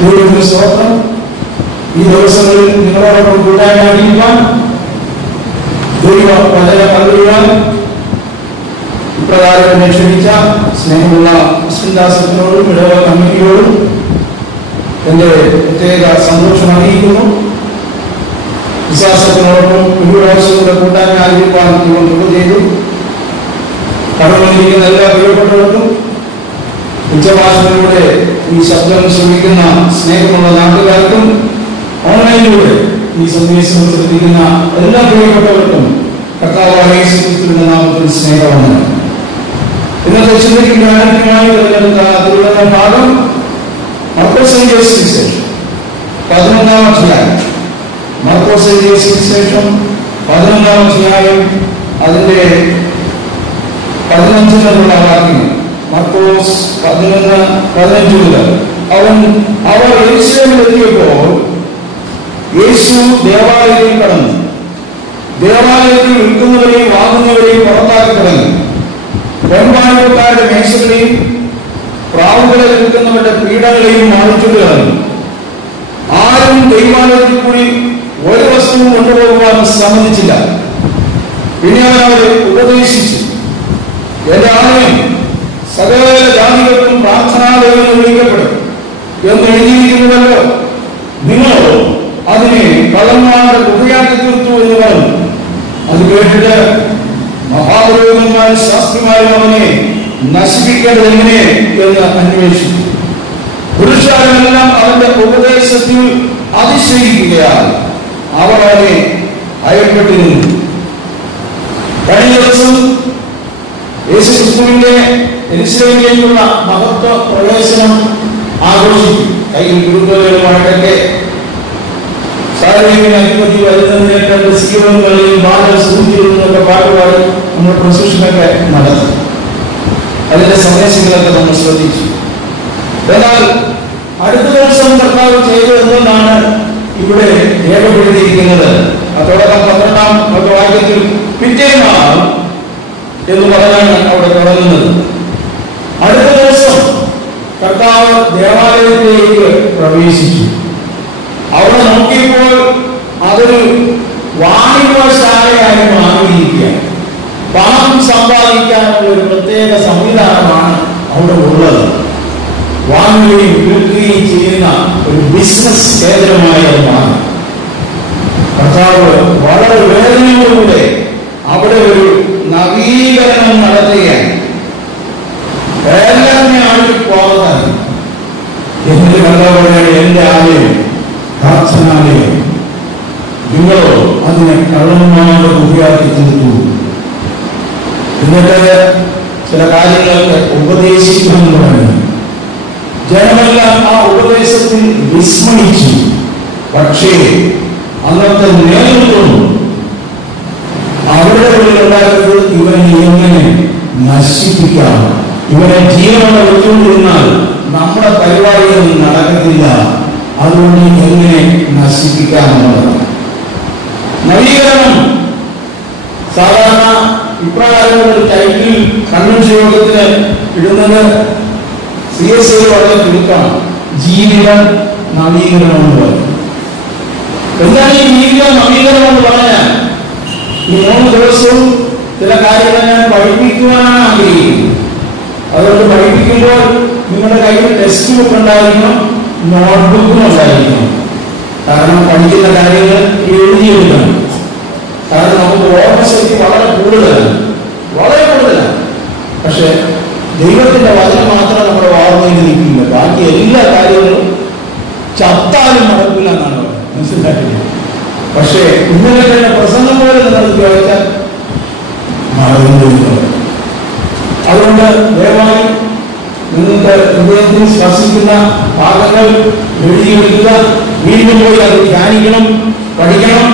ദൈവത്തിന് സ്തോത്രം. ഈ ദിവസങ്ങളിൽ നിങ്ങളോടൊപ്പം കൂട്ടാനായിരിക്കാൻ ദൈവ വചനം പകരുവാൻ ഇപ്രകാരം എന്നെ ക്ഷണിച്ച സ്നേഹമുള്ള ക്രിസ്ത്യൻദാസനോടും ഇടവ കമ്മിറ്റിയോടും എൻ്റെ പ്രത്യേക സന്തോഷം അറിയിക്കുന്നു. വിശ്വാസത്തിനോടൊപ്പം ദിവസങ്ങളുടെ കൂട്ടാനായിരിക്കാൻ ദൈവം കൃപ ചെയ്തു. കടന്നിരിക്കുന്ന എല്ലാ പ്രിയപ്പെട്ടവർക്കും ഉച്ചഭാഷണിലൂടെ ഈ ശബ്ദം ശ്രമിക്കുന്ന സ്നേഹമുള്ള നാട്ടുകാർക്കും ഓൺലൈനിലൂടെ ഈ സന്ദേശം ശ്രദ്ധിക്കുന്ന എല്ലാ പ്രിയപ്പെട്ടവർക്കും കർത്താവായ യേശുക്രിസ്തുവിന്റെ നാമത്തിൽ സ്നേഹമാണ്. ഇന്നത്തെ ചിന്തയ്ക്ക് ജ്ഞാനത്തിനായി തിരുവനന്തപുരം ഭാഗം മർക്കോസ് എഴുതിയ സുവിശേഷം 11-ാം അധ്യായം. മർക്കോസ് എഴുതിയ സുവിശേഷം 11-ാം അധ്യായം അതിന്റെ 15 വാക്യങ്ങൾ. മർക്കോസ് 11-15 മുതൽ. അവർ യെരൂശലേമിലെത്തിയപ്പോൾ യേശു ദേവാലയത്തിൽ കടന്നു. ദേവാലയത്തിൽ വിൽക്കുന്നവരെയും വാങ്ങുന്നവരെയും പുറത്താക്കി തുടങ്ങി. പൊൻപാനക്കാരുടെ മേശകളെയും പ്രാവുകളെ വിൽക്കുന്നവരുടെ പീഠങ്ങളെയും മാറിച്ചുകൊണ്ട് കളഞ്ഞു. ആരും ദൈവാലയത്തിൽ കൂടി ഒരു വസ്തുവും കൊണ്ടുപോകുവാൻ സമ്മതിച്ചില്ല. പിന്നെ അവൻ അവരെ ഉപദേശിച്ചു, എന്റെ ആലയം സകല ജാതികൾക്കും പ്രാർത്ഥനാലയം എന്ന് വിളിക്കപ്പെടും എന്ന് എഴുതിയിരിക്കുന്നുവല്ലോ. നിങ്ങളോ അതിനെ കള്ളന്മാരുടെ ഗുഹയാക്കി തീർത്തു എന്ന് പറഞ്ഞു. അത് കേട്ടിട്ട് മഹാപുരോഹിതന്മാരും ശാസ്ത്രിമാരും അവനെ നശിപ്പിക്കേണ്ടത് എങ്ങനെ എന്ന് അന്വേഷിച്ചു. പുരുഷാരെല്ലാം അവന്റെ ഉപദേശത്തിൽ അതിശയിക്കുകയാൽ അവർ അവനെ ഭയപ്പെട്ടിരുന്നു. കഴിഞ്ഞ ദിവസം യേശുക്രിസ്തുവിന്റെ യെരൂശലേമിലേക്കുള്ള മഹത്വ പ്രവേശനം ആഘോഷിക്കും. കയ്യിൽ ഗുരുക്കളുമായിട്ടൊക്കെ സാരവീന അധിപതി വരുന്നതിനേക്കാൾ സീവങ്ങളെയും ബാല സൂചികളൊക്കെ പാട്ടുപാടി നമ്മൾ പ്രൊസഷനൊക്കെ നടത്തി. അതിന്റെ സന്ദേശങ്ങളൊക്കെ നമ്മൾ ശ്രദ്ധിച്ചു. എന്നാൽ അടുത്ത ദിവസം കർത്താവ് ചെയ്തതെന്നാണ് ഇവിടെ രേഖപ്പെടുത്തിയിരിക്കുന്നത്. അതോടൊപ്പം 12-ാം വാക്യത്തിൽ പിറ്റേന്നാൾ എന്ന് പറഞ്ഞാണ് അവിടെ തുടങ്ങുന്നത്. അടുത്ത ദിവസം കർത്താവ് ദേവാലയത്തിലേക്ക് പ്രവേശിച്ചു. അവിടെ നോക്കിയപ്പോൾ അതൊരു വാണിജ്യശാലയായി മാറിയിരിക്കുകയാണ്. പണം സമ്പാദിക്കാനുള്ള ഒരു പ്രത്യേക സംവിധാനമാണ് അവിടെ ഉള്ളത്. വാങ്ങുകയും വിൽക്കുകയും ചെയ്യുന്ന ഒരു ബിസിനസ് കേന്ദ്രമായി അത് മാറി. കർത്താവ് വളരെ വേദനയോടുകൂടെ അവിടെ ഒരു നവീകരണം നടത്തുകയാണ്. എല്ലാവരുமே ആളുകൾ പോകാൻ എന്നിട്ട് കർത്താവ് എന്റെ ആലയം പ്രാർത്ഥനാലയം നിങ്ങളോ അതിനെ കള്ളന്മാരുടെ ഗുഹയാക്കി തീർത്തു. എന്നിട്ട് ചില കാര്യങ്ങളൊക്കെ ഉപദേശിക്കുമെന്ന് പറഞ്ഞു. ജനമെല്ലാം ആ ഉപദേശത്തിൽ വിസ്മയിച്ചു. പക്ഷേ അന്നത്തെ നേതൃത്വം അവരുടെ ഉള്ളിലുണ്ടായത് ഇവനെ എങ്ങനെ നശിപ്പിക്കാം, ഇവനെ ജീവനോടെ വെച്ചുകൊണ്ടിരുന്നാൽ നമ്മുടെ പരിപാടിയൊന്നും നടക്കത്തില്ല, അതുകൊണ്ട് എങ്ങനെ നശിപ്പിക്കാമെന്നുള്ളതാണ്. നവീകരണം സാധാരണ ഇപ്രകാരം ഒരു ടൈറ്റിൽ കൺവെൻഷൻ യോഗത്തിന് ഇടുന്നത് CSI വളരെ ചുരുക്കമാണ്. ജീവിത നവീകരണം എന്ന് പറയും. എന്താണ് ഈ ജീവിത നവീകരണം എന്ന് പറഞ്ഞാൽ, ഈ 3 ദിവസവും ചില കാര്യങ്ങൾ ഞാൻ പഠിപ്പിക്കുവാനാണ് ആഗ്രഹിക്കുന്നത്. അതുകൊണ്ട് പഠിപ്പിക്കുമ്പോൾ നിങ്ങളുടെ കയ്യിൽ ടെക്സ്റ്റ് ബുക്ക് ഉണ്ടായിരിക്കണം, നോട്ട്ബുക്കും ഉണ്ടായിരിക്കണം. കാരണം പഠിക്കുന്ന കാര്യങ്ങൾ എഴുതിയെടുക്കണം. കാരണം നമുക്ക് ഓർമ്മശക്തി വളരെ കൂടുതലാണ്. പക്ഷെ ദൈവത്തിന്റെ വചനം മാത്രം നമ്മുടെ ഓർമ്മയിൽ നിൽക്കില്ല. ബാക്കി എല്ലാ കാര്യങ്ങളും ചത്താലും നടക്കില്ല എന്നാണ് മനസ്സിലാക്കിയത്. പക്ഷേ ഇന്നലെ തന്നെ പ്രസംഗം പോലെ നിങ്ങൾക്ക് ചോദിച്ചാൽ മറന്നു. അതുകൊണ്ട് ദയവായി നിങ്ങൾക്ക് ഹൃദയത്തിൽ സ്പർശിക്കുന്ന ഭാഗങ്ങൾ എഴുതിയെടുക്കുക. വീണ്ടും പോയി അത് ധ്യാനിക്കണം, പഠിക്കണം.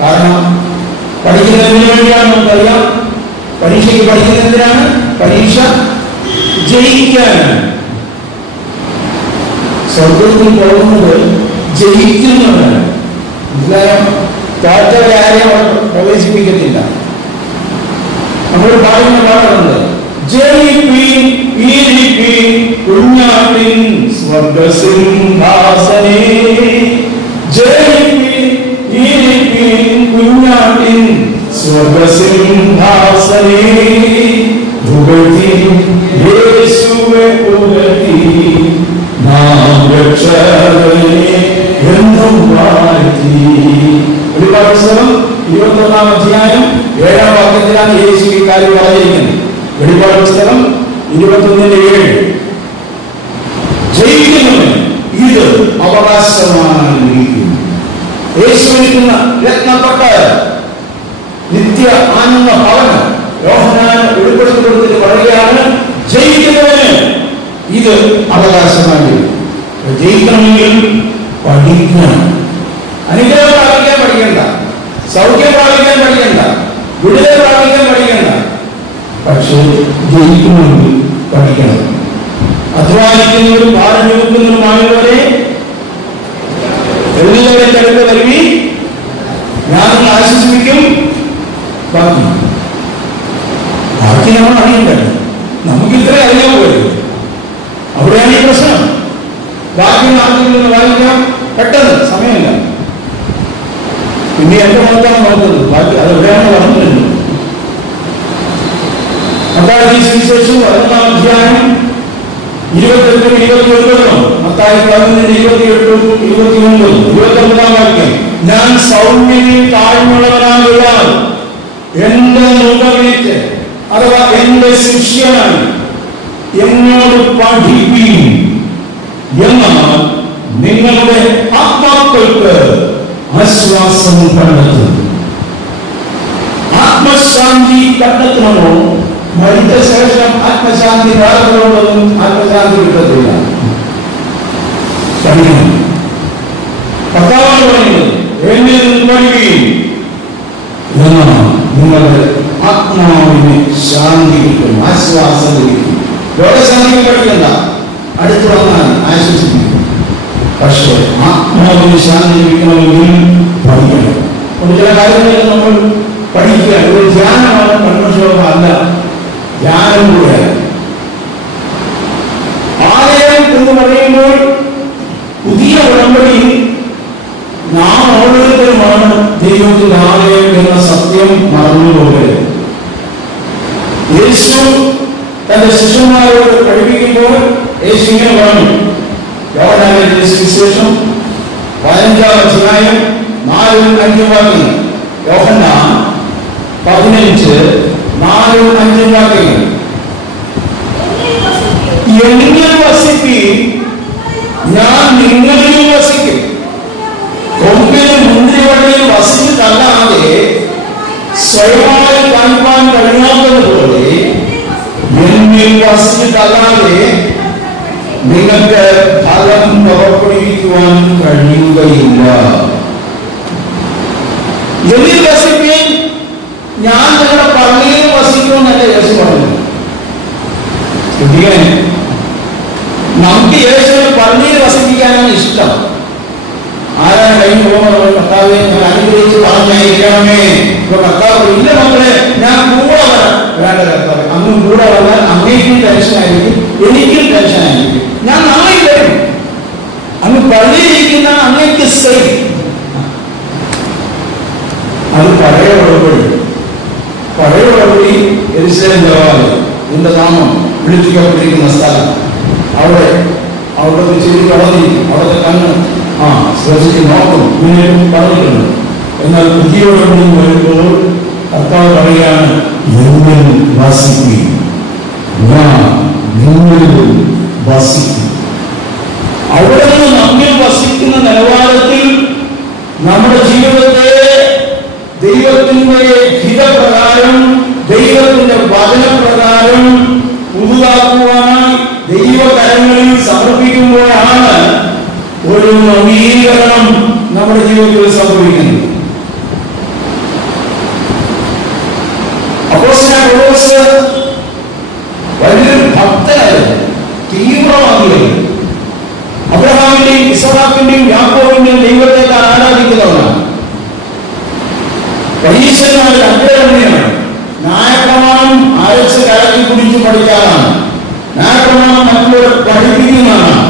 കാരണം പഠിക്കുന്നതിന് വേണ്ടിയാണ് നമുക്കറിയാം. പരീക്ഷയ്ക്ക് പഠിക്കുന്നതിനാണ്, പരീക്ഷ ജയിക്കാനാണ്. സ്വർഗത്തിൽ പോകുന്നത് ജയിക്കുന്നവരാണ്. തോറ്റവരെ ആരെയും അവിടെ പ്രവേശിപ്പിക്കത്തില്ല. നമ്മൾ പറയുന്ന പാടുണ്ട്, ജയിപ്പിൻ ഇരിപ്പിൻ കുഞ്ഞാട്ടിൻ സ്വർഗസിംഹാസനേ. ജയിപ്പിൻ ഇരിപ്പിൻ കുഞ്ഞാട്ടിൻ സ്വർഗസിംഹാസനേ. പുകഴ്ത്തി യേശുവെ പുകഴ്ത്തി നാം രക്ഷകനെ എന്നും വാഴ്ത്തി. വെളിപ്പാട് പുസ്തകം 21-ാം അധ്യായം 7-ാം വാക്യത്തിലാണ് യേശു ഈ കാര്യം പറഞ്ഞിരിക്കുന്നത്. വെളിപ്പാട് പുസ്തകം 21:7. ജയിക്കുന്നവന് ഇത് അവകാശമാണ്. യേശു ഇരിക്കുന്ന രത്നപ്പെട്ട നിത്യ ആനന്ദ ഭവനം യോഹന്നാൻ വെളിപ്പെടുത്തി കൊടുത്തിട്ട് പറയുകയാണ്, ജയിക്കുന്നവന് ഇത് അവകാശമാണ്. ജയിക്കണമെങ്കിൽ പഠിക്കണം. അനുഗ്രഹം പ്രാപിക്കാൻ പഠിക്കണ്ട, സൗഖ്യം പ്രാപിക്കാൻ പഠിക്കണ്ട, വിടുതൽ പ്രാപിക്കാൻ പഠിക്കണ്ട. പക്ഷേ ജയിക്കണമെങ്കിൽ പഠിക്കണം. അധ്വാനിക്കുന്നവരും പാഠം എടുക്കുന്നവരുമായവരെ എല്ലാവരുടെ അടുത്ത് വരുവി, ഞാൻ ആശ്വസിപ്പിക്കും. ബാക്കി നമ്മൾ അറിയണ്ടല്ലോ, നമുക്ക് ഇത്ര അറിയാൻ പോലും. അവിടെയാണ് ഈ പ്രശ്നം. ബാക്കി നാട്ടിൽ നിന്ന് വായിക്കാം, പെട്ടെന്ന് സമയമില്ല. പിന്നെ എന്റെ മുഖത്താണ് നോക്കുന്നത്, ബാക്കി അതെവിടെയാണ് പറഞ്ഞിട്ടുണ്ട്. മത്തായി സുവിശേഷം 11-ാം അധ്യായം 28-29. മത്തായി 11:28-29. 29-ാം വാക്യം, ഞാൻ സൗമ്യനിൽ താഴ്മയുള്ളവനാകുവാൻ എന്റെ മുഖമേറ്റ് അഥവാ എന്റെ ശിഷ്യനായി എന്നോട് പഠിപ്പീൻ, എന്നാൽ നിങ്ങളുടെ ആത്മാക്കൾക്ക് ആശ്വാസം കണ്ടെത്തും. ആത്മശാന്തി കണ്ടെത്തണമോ? മരിച്ച ശേഷം ആത്മശാന്തി വേറൊന്നും ആത്മശാന്തി കിട്ടത്തില്ല. പഠിക്കണം. കർത്താവാണ് പറയുന്നത്, എന്നിൽ നിന്ന് പഠിക്കുകയും എന്നാൽ നിങ്ങളുടെ ആത്മാവിന് ശാന്തി കിട്ടും, ആശ്വാസം ലഭിക്കും. രോഗശാന്തി പഠിക്കണ്ട, അടുത്ത് വന്നാൽ ആശ്വസിപ്പിക്കും. പക്ഷേ ആത്മാവിന് ശാന്തി ലഭിക്കണമെങ്കിൽ പഠിക്കണം. ചില കാര്യങ്ങളൊക്കെ നമ്മൾ പഠിക്കുക. ഒരു ധ്യാനമാണ്, കൺമോഷമല്ല, ധ്യാനം കൂടെയാണ്. ആലയം എന്ന് പറയുമ്പോൾ പുതിയ ഉടമ്പടിയിൽ നാം ഓരോരുത്തരുമാണ് ദൈവത്തിന്റെ ആലയം എന്ന സത്യം മറന്നുപോകരുത്. യേശു തന്റെ ശിഷ്യന്മാരോട് പഠിപ്പിക്കുമ്പോൾ യേശു ഇങ്ങനെ പറഞ്ഞു. യോഹന്നാന്റെ സുവിശേഷം 15-ാം അധ്യായം 4-5 വാക്യങ്ങൾ. യോഹന്നാൻ 15:4-5 വാക്യങ്ങൾ. എന്നിൽ വസിപ്പീൻ, ഞാൻ നിങ്ങളിൽ വസിക്കും. കൊമ്പിലും മുന്തിരിവള്ളിയിൽ വസിച്ചിട്ടല്ലാതെ സ്വയമായി കാണിക്കാൻ കഴിയാത്തതുപോലെ എന്നിൽ വസിച്ചിട്ടല്ലാതെ നിങ്ങൾക്ക് ഫലം പുറപ്പെടുവിക്കുവാൻ കഴിയുകയില്ല. എന്നിൽ വസിപ്പീൻ, ഞാൻ നിങ്ങളുടെ പള്ളിയിൽ വസിക്കുമെന്നല്ല യേശു പറഞ്ഞു. നമുക്ക് യേശുവിനെ പള്ളിയിൽ വസിപ്പിക്കാനാണ് ഇഷ്ടം. ആരാണ് കഴിഞ്ഞു പോകുന്നത്? കർത്താവെ ഞാൻ അനുഗ്രഹിച്ച് പറഞ്ഞയക്കണമേ. ഇപ്പൊ കർത്താവ് ഇല്ല മക്കളെ, ഞാൻ കൂടെ വരാം. വേണ്ട കർത്താവ്, അങ്ങും കൂടെ വന്നാൽ അങ്ങേക്കും ടെൻഷനായിരിക്കും, എനിക്കും ടെൻഷനായിരിക്കും. ഞാൻ നാളെ വരും. അങ്ങ് പള്ളിയിരിക്കുന്ന അങ്ങേക്ക് സേഫ്. അത് പഴയ ഉടമ്പടി. പഴയ ഉടമ്പടി യെരൂശലേം ദേവാലയം, നിന്റെ നാമം വിളിപ്പിക്കപ്പെട്ടിരിക്കുന്ന സ്ഥലം, അവിടെ ചെടി വളർന്നിരിക്കും, അവിടുത്തെ കണ്ണ് ശ്രദ്ധിച്ച് നോക്കും, ഇങ്ങനെ പറഞ്ഞിട്ടുണ്ട്. എന്നാൽ പുതിയ ഉടമ്പടി വരുമ്പോൾ കർത്താവ് പറയുകയാണ്, എന്നിൽ വസിക്കും, ഞാൻ നിങ്ങളിൽ വസിക്കും. അവിടെ നിന്ന് നമ്മിൽ വസിക്കുന്ന നിലവാരത്തിൽ നമ്മുടെ ജീവിതത്തെ ദൈവത്തിന്റെ ഹിതപ്രകാരം, ദൈവത്തിന്റെ വചനപ്രകാരം പുതുതാക്കുവാനായി ദൈവകരങ്ങളിൽ സമർപ്പിക്കുമ്പോഴാണ് ഒരു നവീകരണം നമ്മുടെ ജീവിതത്തിൽ സംഭവിക്കുന്നത്. അപ്പോസ്തലനായ പൗലോസ് വലിയൊരു ഭക്തനായിരുന്നു, തീവ്രവാദിയായിരുന്നു. അബ്രഹാമിന്റെയും ഇസ്ഹാക്കിന്റെയും യാക്കോബിന്റെയും ദൈവത്തെ ആരാധിക്കുന്നവനാണ്. പരീശന്മാരുടെ അഗ്രഗണ്യനാണ്. ന്യായപ്രമാണം അരച്ച് കലക്കി കുടിച്ച് പഠിക്കാനാണ്. ന്യായപ്രമാണം മറ്റുള്ളവർ പഠിപ്പിക്കുന്നതാണ്.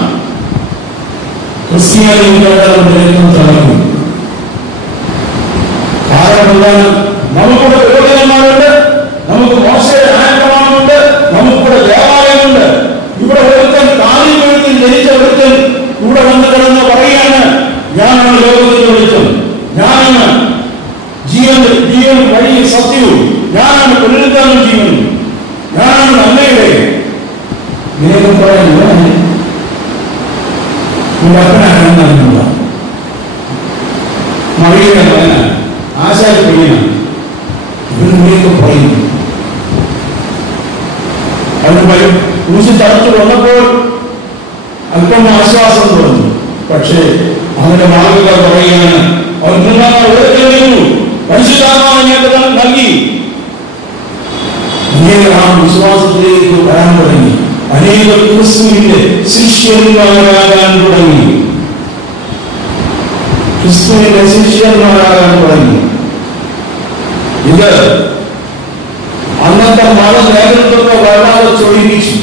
ക്രിസ്ത്യാനികളുടെ തളർന്നു. കാരണം നമുക്കിവിടെ പുരോഹിതന്മാരുണ്ട്, നമുക്ക് മോശയുടെ ന്യായപ്രമാണമുണ്ട്, നമുക്കിവിടെ ദേവാലയമുണ്ട്. ഇവിടെ ഒരുത്തൻ കാലിൽ വീഴ്ത്തിൽ ജനിച്ച ഒരുത്തൻ ഇവിടെ വന്ന് കിടന്ന് പറയാണ്, ഞാനാണ് ലോകത്തിന്റെ വെളിച്ചം, ഞാനാണ് ജീവൻ വഴി സത്യവും, ഞാനാണ് പുനരുദ്ധാനം ജീവനും, ഞാനാണ് നന്മയുടെ. ഇങ്ങനെയൊക്കെ പറയാൻ അപ്പനാണെന്നറിഞ്ഞുള്ള മറിയുടെ മകനാണ്, ആശാരി പയ്യനാണ്. ഇവരിങ്ങനെയൊക്കെ പറയുന്നു. അതിന് കുരിശ് തറച്ചു വന്നപ്പോൾ അല്പം ആശ്വാസം തോന്നി. പക്ഷേ അവന്റെ മാർഗങ്ങൾ പറയുകയാണ്, അവൻ ഉയർത്തിയിരുന്നു, പരിശുദ്ധാത്മാവിനെ നൽകി. ഇങ്ങനെ ആ വിശ്വാസത്തിലേക്ക് വരാൻ തുടങ്ങി. അനേക ക്രിസ്തുവിന്റെ ശിഷ്യന്മാരാകാൻ തുടങ്ങി. ക്രിസ്തുവിന്റെ ശിഷ്യന്മാരാകാൻ തുടങ്ങി. ഇത് അന്നത്തെ മത നേതൃത്വത്തെ വല്ലാതെ ചൊടിപ്പിച്ചു.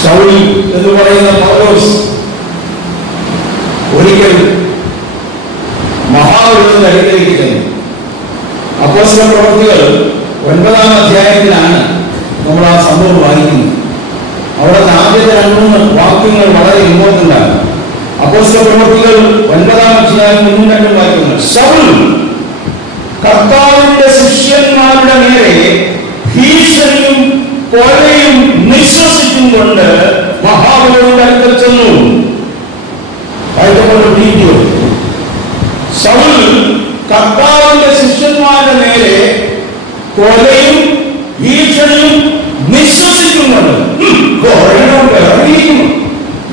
ശൗൽ എന്ന് പറയുന്ന പൗലോസ് ഒരിക്കൽ മഹാപുരുഷന്റെ അടുത്തേക്ക് ചെന്നു. അപ്പോസ്തല പ്രവൃത്തികൾ 9-ാം അധ്യായത്തിലാണ് നമ്മൾ ആ സംഭവം വായിക്കുന്നത്. അവിടുത്തെ ആദ്യത്തെ 2-3 വാക്യങ്ങൾ വളരെ ഇമ്പോർട്ടന്റ് ആണ്. അപ്പോസ്തല പ്രവൃത്തികൾ 9-ാം അധ്യായം 1-2 വാക്യങ്ങൾ. ശൗൽ കർത്താവിന്റെ ശിഷ്യന്മാരുടെ നേരെ ഭീഷണിയും കൊലയും നിശ്വസിച്ചും കൊണ്ട് മഹാപുരുഷന്റെ അടുക്കൽ ചെന്നു. വീഡിയോ ശൗൽ കർത്താവിന്റെ ശിഷ്യന്മാരുടെ നേരെ കൊലയും ഭീഷണിയും നിശ്വസിക്കുന്നുണ്ട്. ഇറങ്ങിയിരിക്കുന്നു.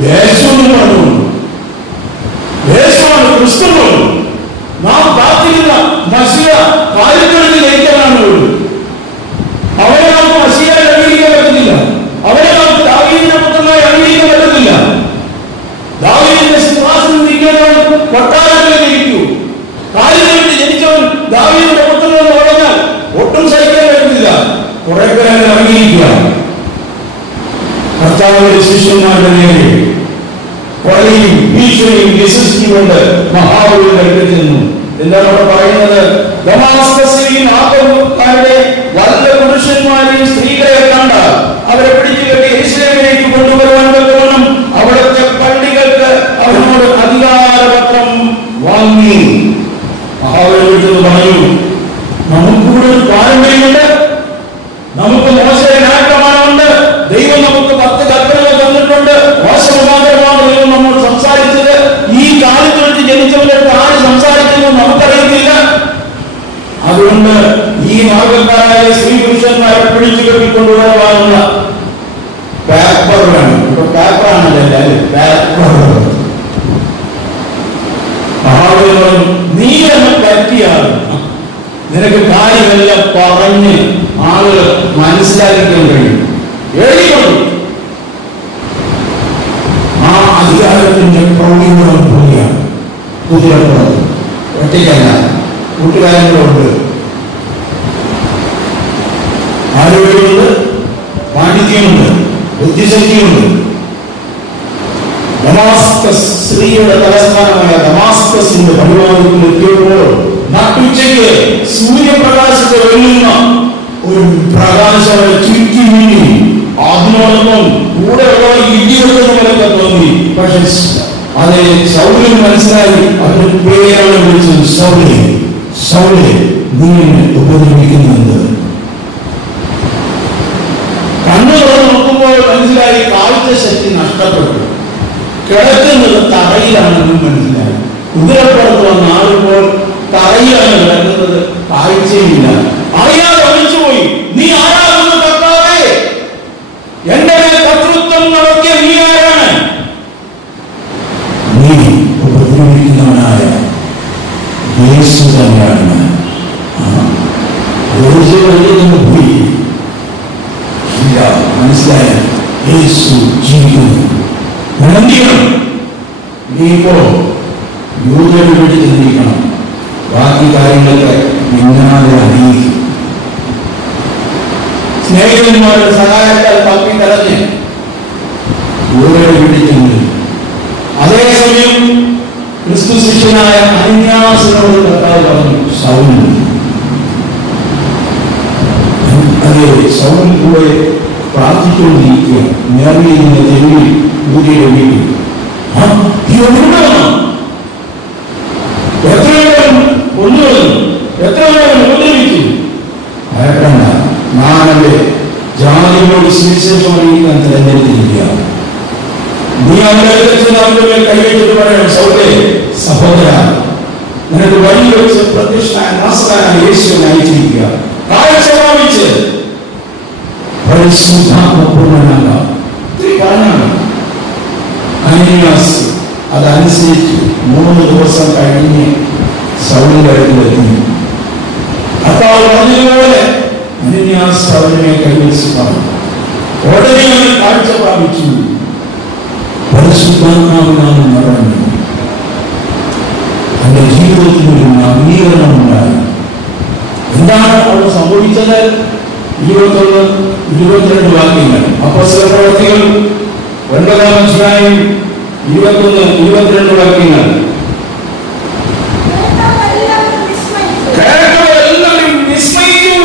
യേശുവിനും പറഞ്ഞു, യേശുവാണ് ക്രിസ്തുവും നാം കാത്തിരുന്ന മസിയ കാര്യങ്ങളിൽ ജയിക്കാനാണ് പോലും. അവരെ നമുക്ക് മസിയായി അംഗീകരിക്കാൻ പറ്റുന്നില്ല. അവരെ നമുക്ക് ദാവീദിന്റെ പുത്രനായി അംഗീകരിക്കാൻ പറ്റുന്നില്ല. ദാവീദിന്റെ സിംഹാസനം ഇരിക്കുന്നവൻ കൊട്ടാരത്തിലേക്ക് ഇരിക്കൂ. കാര്യങ്ങളിൽ ജനിച്ചവൻ ദാവീദിന്റെ പുത്രൻ എന്ന് പറഞ്ഞാൽ ഒട്ടും സഹിക്കാൻ പറ്റുന്നില്ല. കുറെ പേരെ അംഗീകരിക്കുക. കർത്താവിന്റെ ശിഷ്യന്മാരുടെ നേരെ കൊലയും ഭീഷണിയും വിശ്വസിച്ചുകൊണ്ട് മഹാബലിയുടെ അടുത്ത് ചെന്നു. എന്താണ് അവിടെ പറയുന്നത്? ദമാസ്കസിൽ ആത്മക്കാരുടെ വല്ല പുരുഷന്മാരെയും സ്ത്രീകളെ കണ്ട അവരെ പിടിച്ചു കെട്ടി യെരൂശലേമിലേക്ക് കൊണ്ടുവരുവാൻ തക്കവണ്ണം അവിടുത്തെ പള്ളികൾക്ക് അവനോട് അധികാരപത്രം വാങ്ങി. മഹാബലി പറഞ്ഞു, നമുക്കൂടെ ഒരു പാരമ്പര്യമുണ്ട്, നമുക്ക് മോശയുടെ ന്യായപ്രമാണമുണ്ട്, ദൈവം നമുക്ക് 10 കൽപ്പനകൾ തന്നിട്ടുണ്ട്, മോശമുഖാന്തരമാണ് ദൈവം നമ്മൾ സംസാരിച്ചത്. ഈ കാലത്ത് വെച്ച് ജനിച്ചവരുടെ ആര് സംസാരിക്കുന്നു നമുക്കറിയത്തില്ല. അതുകൊണ്ട് ഈ മാർഗക്കാരായ സ്ത്രീ പുരുഷന്മാരെ പിടിച്ചു കെട്ടിക്കൊണ്ടുവരാനുള്ള പേപ്പർ വേണം. ഇപ്പൊ പേപ്പറാണല്ലേ പേപ്പർ. മഹാബലിയോടും നീ എന്നെ പറ്റിയാണ്, നിനക്ക് കാര്യമെല്ലാം പറഞ്ഞ് ആളുകൾ മനസ്സിലാക്കിക്കാൻ കഴിയും. എഴുതിക്കൊള്ളു. ആ അധികാരത്തിന്റെ പ്രൗഢികളും പോലെയാണ്. കുതിരപ്പുറത്ത് ഒറ്റയ്ക്കല്ല, കൂട്ടുകാരങ്ങളുണ്ട്, ആരോഗ്യമുണ്ട്, പാണ്ഡിത്യമുണ്ട്, ബുദ്ധിശക്തിയുണ്ട്. ദമാസ്കസ്, സ്ത്രീയുടെ തലസ്ഥാനമായ ദമാസ്കസിന്റെ പരിപാടിയിൽ എത്തിയപ്പോൾ നട്ടുച്ചയ്ക്ക് സൂര്യപ്രകാശത്തെ വെല്ലുന്ന ഒരു പ്രകാശം ചുറ്റി വീണി. അതിനോടൊപ്പം കൂടെ ഉള്ളവർ ഇടിവെക്കുന്ന പോലൊക്കെ തോന്നി. പക്ഷെ അത് ശൗലിന് മനസ്സിലായി. അതിന്റെ പേരാണ് വിളിച്ചത് ശൗലേ, ശൗലേ നീ എന്നെ ഉപദ്രവിക്കുന്നുണ്ട്. കണ്ണുകൾ നോക്കുമ്പോൾ മനസ്സിലായി കാഴ്ച ശക്തി നഷ്ടപ്പെട്ടു. കിടക്കുന്നത് തറയിലാണെന്നും മനസ്സിലായി. കുതിരപ്പുറത്ത് വന്ന് ആടുമ്പോൾ തറയിലാണ് കിടക്കുന്നത്, കാഴ്ചയില്ല. അറിയാതെ ഒളിച്ചുപോയി. നീ ആരാകുന്നു കർത്താവേ? എന്റെ കർത്തൃത്വം നടത്തിയ നീ ആരാണ്? നീ ഉപദ്രവിക്കുന്നവനായ യേശു തന്നെയാണ്. പോയി മനസ്സിലായ യേശു ജീവിക്കുന്നു. നീ ഇപ്പോ യൂതരെ വിട്ട് ചിന്തിക്കണം. ബാക്കി കാര്യങ്ങളൊക്കെ നിങ്ങളെ അറിയിക്കും. സ്നേഹിതന്മാരുടെ സഹായത്താൽ തപ്പി കലഞ്ഞ് പിടിക്കുന്നു. അതേസമയം ക്രിസ്തു ശിഷ്യനായ അനന്യാസിനോട് കർത്താവ് പറഞ്ഞു, സൗൽ, അതെ സൗൽ കൂടെ പ്രാർത്ഥിച്ചുകൊണ്ടിരിക്കുക നേർവീതിന്റെ തെരുവിൽ ഊരിയുടെ വീട്ടിൽ. എത്രയോളം കൊന്നുകളഞ്ഞു, എത്രയോളം ഉപദ്രവിച്ചു. ഭയപ്പെടണ്ട, ഞാനവരെ ജാതികളോട് സുവിശേഷം അറിയിക്കാൻ തിരഞ്ഞെടുത്തിരിക്കുക. നീ അവരുടെ അവരുടെ മേൽ കൈവച്ചിട്ട് പറയണം, സൗലേ സഹോദര, നിനക്ക് വഴി വെച്ച് പ്രത്യക്ഷനായ നാസറായ യേശുവിനെ അയച്ചിരിക്കുക. കാഴ്ച പ്രാപിച്ച് പരിശുദ്ധാത്മപൂർണ്ണനാകാം. പറഞ്ഞാണ് അനന്യാസ് അതനുസരിച്ച് 3 ദിവസം കഴിഞ്ഞ് സൗലിന്റെ അടുത്തിലെത്തി. കർത്താവ് പറഞ്ഞതുപോലെ അനന്യാസ് അവനെ കൈവച്ച് പറഞ്ഞു. ഉടനെ അവൻ കാഴ്ച പ്രാപിച്ചു, പരിശുദ്ധാത്മാവിനാണ് നിറഞ്ഞു. അവന്റെ ജീവിതത്തിൽ ഒരു നവീകരണം ഉണ്ടായി. എന്താണ് അവിടെ സംഭവിച്ചത്? 21, 22 വാക്യങ്ങൾ. അപ്പോസ്തലപ്രവൃത്തികൾ 9-ാം അധ്യായം 21, 22 വാക്യങ്ങൾ. കേട്ടവരെല്ലാവരും വിസ്മയിച്ചു.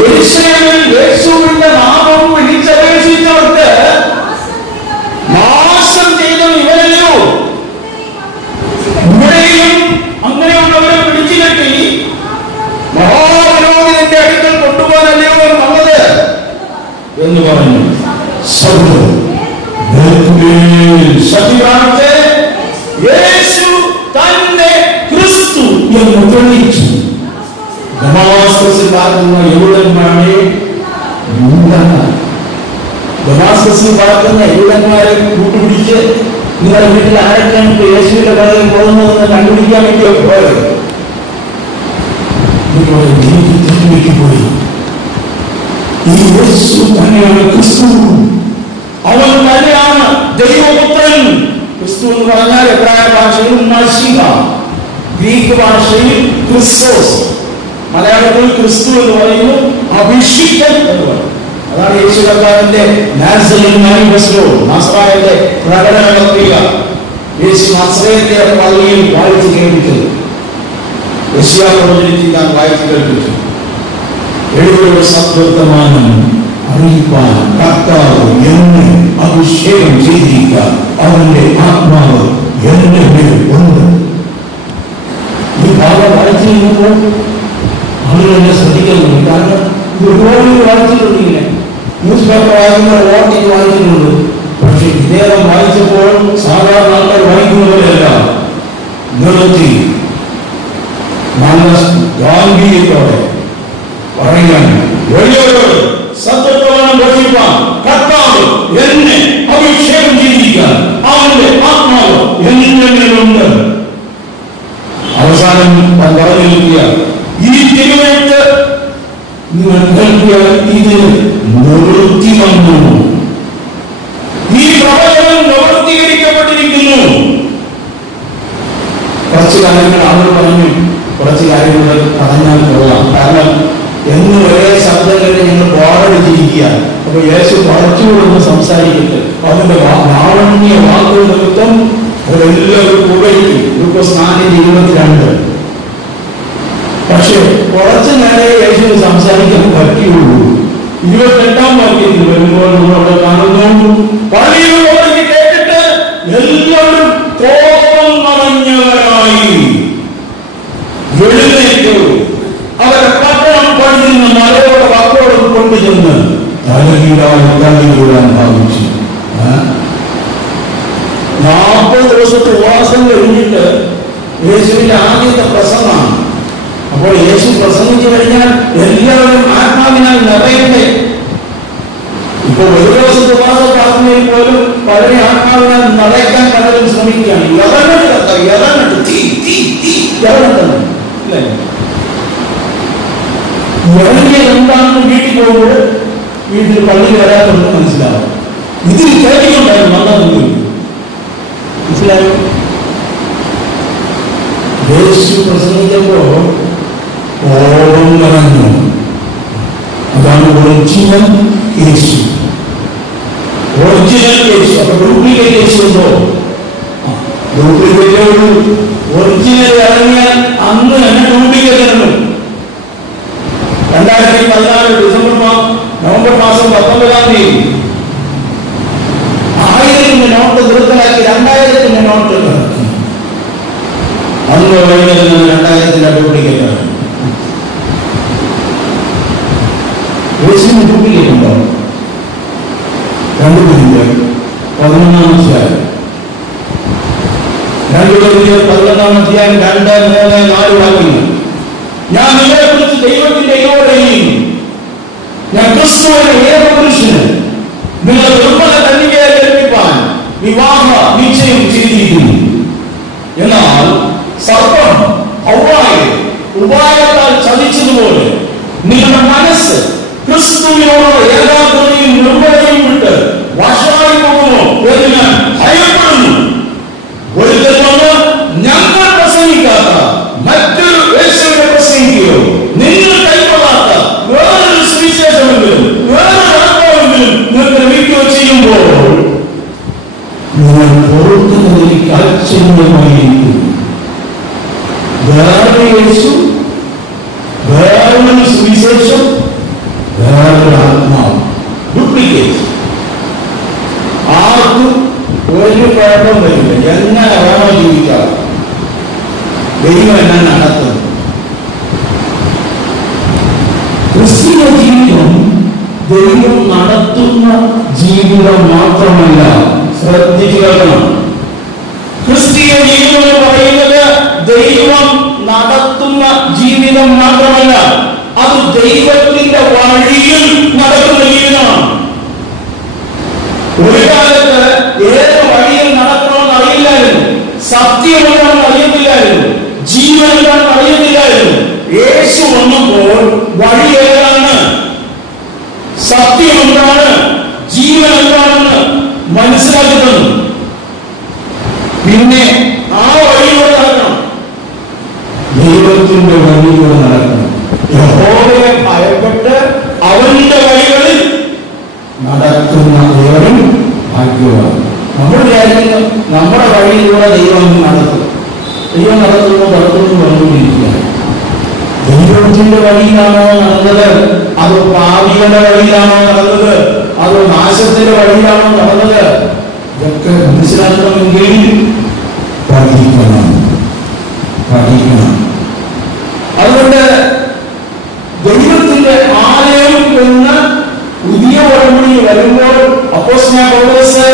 യെരൂശലേമിൽ യേശുവിന്റെ നാമം വിളിച്ചപേക്ഷിച്ചവർക്ക് നാശം ചെയ്തത് ഇവരല്ലോ. ഇവിടെയും അങ്ങനെയുള്ളവരെ പിടിച്ചു കെട്ടി മഹാപുരോഹിതന്റെ അടുക്കൽ കൊണ്ടുപോകാനല്ലയോ വന്നത് എന്ന് പറഞ്ഞു. യേശു തന്നെ ക്രിസ്തു എന്ന് തെളിയിച്ചു. ദമാസ്കസിൽ പാർക്കുന്ന യഹൂദന്മാരെ കൂട്ടുപിടിച്ച് നിങ്ങളുടെ വീട്ടിൽ ആരൊക്കെയാണ് യേശുവിന്റെ കഥയിൽ പോകുന്നതെന്ന് കണ്ടുപിടിക്കാൻ വേണ്ടിയോ പോയത്. പോയി ഈ യേശു തന്നെയാണ് ക്രിസ്തു, അവൻ തന്നെയാണ് ദൈവപുത്രൻ. ക്രിസ്തു എന്ന് പറഞ്ഞാൽ എബ്രായ ഭാഷയിൽ മശീഹ, ഗ്രീക്ക് ഭാഷയിൽ ക്രിസ്തോസ്, മലയാളത്തിൽ ക്രിസ്തു എന്ന് പറയുന്നു, അഭിഷിക്തൻ എന്ന് പറയും. അതാണ് യേശു കർത്താവിന്റെ നാസറേൻ മാനിഫെസ്റ്റോ, നാസറായന്റെ പ്രകടന പത്രിക. യേശു നാസറേന്റെ പള്ളിയിൽ വായിച്ചു കേൾപ്പിച്ചത്, യെശയ്യാ പ്രവചനത്തിൽ ഞാൻ വായിച്ചു കേൾപ്പിച്ചു. 70 സത്വർത്തമാനം അറിയിപ്പാൻ കർത്താവ് എന്നെ അഭിഷേകം ചെയ്തിരിക്കുക, അവന്റെ ആത്മാവ് എന്റെ മേൽ ഉണ്ട്. ഈ ഭാഗം വായിച്ചു കഴിയുമ്പോൾ ആളുകൾ എന്നെ ശ്രദ്ധിക്കുന്നുണ്ട്. കാരണം ഇത് ഒരുപാട് വായിച്ചിട്ടുണ്ടില്ല. ന്യൂസ് പേപ്പർ വായിക്കുന്ന ഓർത്തിക്ക് വായിച്ചിട്ടുണ്ട്. പക്ഷെ ഇദ്ദേഹം വായിച്ചപ്പോൾ സാധാരണ ആൾക്കാർ വായിക്കുന്നവരല്ല, നിർത്തി ഗാംഭീര്യത്തോടെ പറയാൻ വലിയവരോട് സത്യപ്രമാണം ഘോഷിപ്പാൻ കർത്താവ് എന്നെ അഭിഷേകം ചെയ്തിരിക്കാൻ അവന്റെ ആത്മാവ് എന്റെ മേലുണ്ട്. അവസാനം താൻ പറഞ്ഞു നിർത്തിയ ഈ തിരുവെഴുത്ത് നിങ്ങൾ കേൾക്കിയാൽ ഇത് നിവൃത്തി വന്നു, ഈ പ്രവചനം നിവൃത്തീകരിക്കപ്പെട്ടിരിക്കുന്നു. കുറച്ച് കാര്യങ്ങൾ ആളുകൾ പറഞ്ഞു, കുറച്ച് കാര്യങ്ങൾ പറഞ്ഞാൽ കൊള്ളാം. കാരണം എന്ന് ഒരേ ശബ്ദം കേട്ട് ഞങ്ങൾ ബോറടിച്ചിരിക്കുക. അപ്പൊ യേശു കുറച്ചുകൂടെ സംസാരിക്കട്ടെ, അതിന്റെ ലാവണ്യ വാക്കുകൾ നിമിത്തം അവരെല്ലാവരും പുകഴ്ത്തി. ലൂക്കോസ് 4:22. പക്ഷെ കുറച്ചു നേരെ യേശു സംസാരിക്കാൻ പറ്റിയുള്ളൂ. 28-ാം വാക്യത്തിൽ വരുമ്പോൾ നമ്മളവിടെ കാണുന്നു, പള്ളിയിൽ കേട്ടിട്ട് എല്ലാവരും കോപം നിറഞ്ഞവരായി എഴുന്നേറ്റു. അവരെ പട്ടണം പണിയുന്ന മലയോടെ വാക്കോടും കൊണ്ടുചെന്ന് തലകീഴാൻ ഭാവിച്ചു. 40 ദിവസത്തെ ഉപവാസം കഴിഞ്ഞിട്ട് യേശുവിന്റെ ആദ്യത്തെ പ്രസംഗമാണ്. അപ്പോൾ യേശു പ്രസംഗിച്ചു കഴിഞ്ഞാൽ എല്ലാവരും ആത്മാവിനാൽ നിറയട്ടെ. ഇപ്പോൾ ഒരു ദിവസത്തെ ഉപവാസ പ്രാർത്ഥനയിൽ പോലും വളരെ ആത്മാവിനാൽ നിറയ്ക്കാൻ പലരും ശ്രമിക്കുകയാണ്. ഇറങ്ങിട്ട് തീ തീ തീ ഇറങ്ങുന്നത് ഇല്ലേ? ഇറങ്ങിയത് എന്താണെന്ന് വീട്ടിൽ പോകുമ്പോൾ വീട്ടിൽ പള്ളിയിൽ വരാത്തൊന്നും മനസ്സിലാവും. ഇതിൽ കേട്ടിട്ടുണ്ടായിരുന്നു വന്നതൊന്നും മനസ്സിലായോ? യേശു പ്രസംഗിച്ചപ്പോ കോപം നിറഞ്ഞു. ഒറിജിനൽ യേശു. ഒറിജിനൽ യേശു. അപ്പൊ ഡ്യൂപ്ലിക്കേറ്റ് യേശു ഉണ്ടോ? ഡ്യൂപ്ലിക്കേറ്റേ ഉള്ളൂ. ഒറിജിനൽ ഇറങ്ങിയാൽ അന്ന് തന്നെ ഡ്യൂപ്ലിക്കേറ്റ് ഇറങ്ങും. 2014 നവംബർ മാസം 19-ാം തീയതി 1000-ന്റെ നോട്ട് നിർത്തലാക്കി 2000-ന്റെ നോട്ട് ഇറക്കി. അന്ന് കഴിഞ്ഞത് 2000-ന്റെ ഡ്യൂപ്ലിക്കേറ്റ് ആണ്. യേശുവിന് ഡ്യൂപ്ലിക്കേറ്റ് ഉണ്ടോ? 2 Corinthians 11-ാം അധ്യായം 2 Corinthians 11-ാം അധ്യായം 2, 3, 4 വാക്യങ്ങൾ. ഞാൻ നിങ്ങളെ കുറിച്ച് ദൈവത്തിന്റെ ഇടപെടലിൽ ഞാൻ ക്രിസ്തുവിനെ ഏകപുരുഷന് നിങ്ങളെ ദുർബല കന്യകയെ ഏൽപ്പിപ്പാൻ വിവാഹ നിശ്ചയം ചെയ്തിരിക്കുന്നു. എന്നാൽ സർപ്പം ഹവ്വായെ ഉപായത്താൽ ചതിച്ചതുപോലെ നിങ്ങളുടെ മനസ്സ് ക്രിസ്തുവിനോട് ഏകാഗ്രതയും നിർമ്മലതയും വിട്ട് വഷളായി പോകുമോ എന്ന് ഞാൻ ഭയപ്പെടുന്നു. ഒരിക്കൽ വന്ന് ഞങ്ങൾ പ്രസംഗിക്കാത്ത മറ്റൊരു യേശുവിനെ പ്രസംഗിക്കുകയോ നിങ്ങൾ കൈക്കൊള്ളാത്ത വേറൊരു സുവിശേഷമെങ്കിലും വേറൊരു അനുഭവമെങ്കിലും നിങ്ങൾക്ക് ലഭിക്കുകയോ ചെയ്യുമ്പോൾ നിങ്ങൾ ഓർക്കുന്നതിലേക്ക് ആശ്ചര്യമായിരിക്കും. വേറെ യേശു, വേറൊരു സുവിശേഷം, വേറൊരു ആത്മാവ്. ഡ്യൂപ്ലിക്കേറ്റ്. ആർക്കും ഒരു കുഴപ്പം വരില്ല. എങ്ങനെ വേണോ ജീവിക്കാം. ദൈവം എന്നെ നടത്തും. ക്രിസ്തീയ ജീവിതം ദൈവം നടത്തുന്ന ജീവിതം മാത്രമല്ല. ശ്രദ്ധിച്ചു കേൾക്കണം. ക്രിസ്തീയ ജീവിതം എന്ന് പറയുന്നത് ദൈവം നടത്തുന്ന ജീവിതം മാത്രമല്ല, അത് ദൈവത്തിന്റെ വഴിയിൽ നടക്കുന്ന ജീവിതമാണ്. ഒരു കാലത്ത് ഏത് വഴിയിൽ നടക്കണമെന്ന് അറിയില്ലായിരുന്നു, സത്യം എന്താണെന്ന് അറിയത്തില്ലായിരുന്നു, ജീവൻ എന്താണെന്ന് അറിയത്തില്ലായിരുന്നു. യേശു വന്നപ്പോൾ വഴി ഏതാണ്, സത്യം എന്താണ്, ജീവൻ എന്താണെന്ന് മനസ്സിലാക്കി തന്നു. പിന്നെ ആ വഴിയിലൂടെ നടക്കണം. ദൈവത്തിന്റെ വഴിയിലൂടെ നടക്കണം. യഹോവയെ ഭയപ്പെട്ട് അവന്റെ വഴികളിൽ നടക്കുന്ന ഏവരും ഭാഗ്യവാൻ. നമ്മൾ വിചാരിക്കുന്നു നമ്മുടെ വഴിയിലൂടെ ദൈവം നടത്തും. ദൈവം നടത്തുന്നു വന്നുകൊണ്ടിരിക്കുക. ദൈവത്തിന്റെ വഴിയിലാണോ നടന്നത്, അതോ പാപികളുടെ വഴിയിലാണോ നടന്നത്, അതോ നാശത്തിന്റെ വഴിയിലാണോ നടന്നത്? ഇതൊക്കെ മനസ്സിലാക്കണമെങ്കിൽ പഠിക്കണം. അതുകൊണ്ട് ദൈവത്തിന്റെ ആലയം എന്ന് പുതിയ ഉടമ്പടി വരുമ്പോൾ അപ്പോസ്തലനായ പൗലോസ്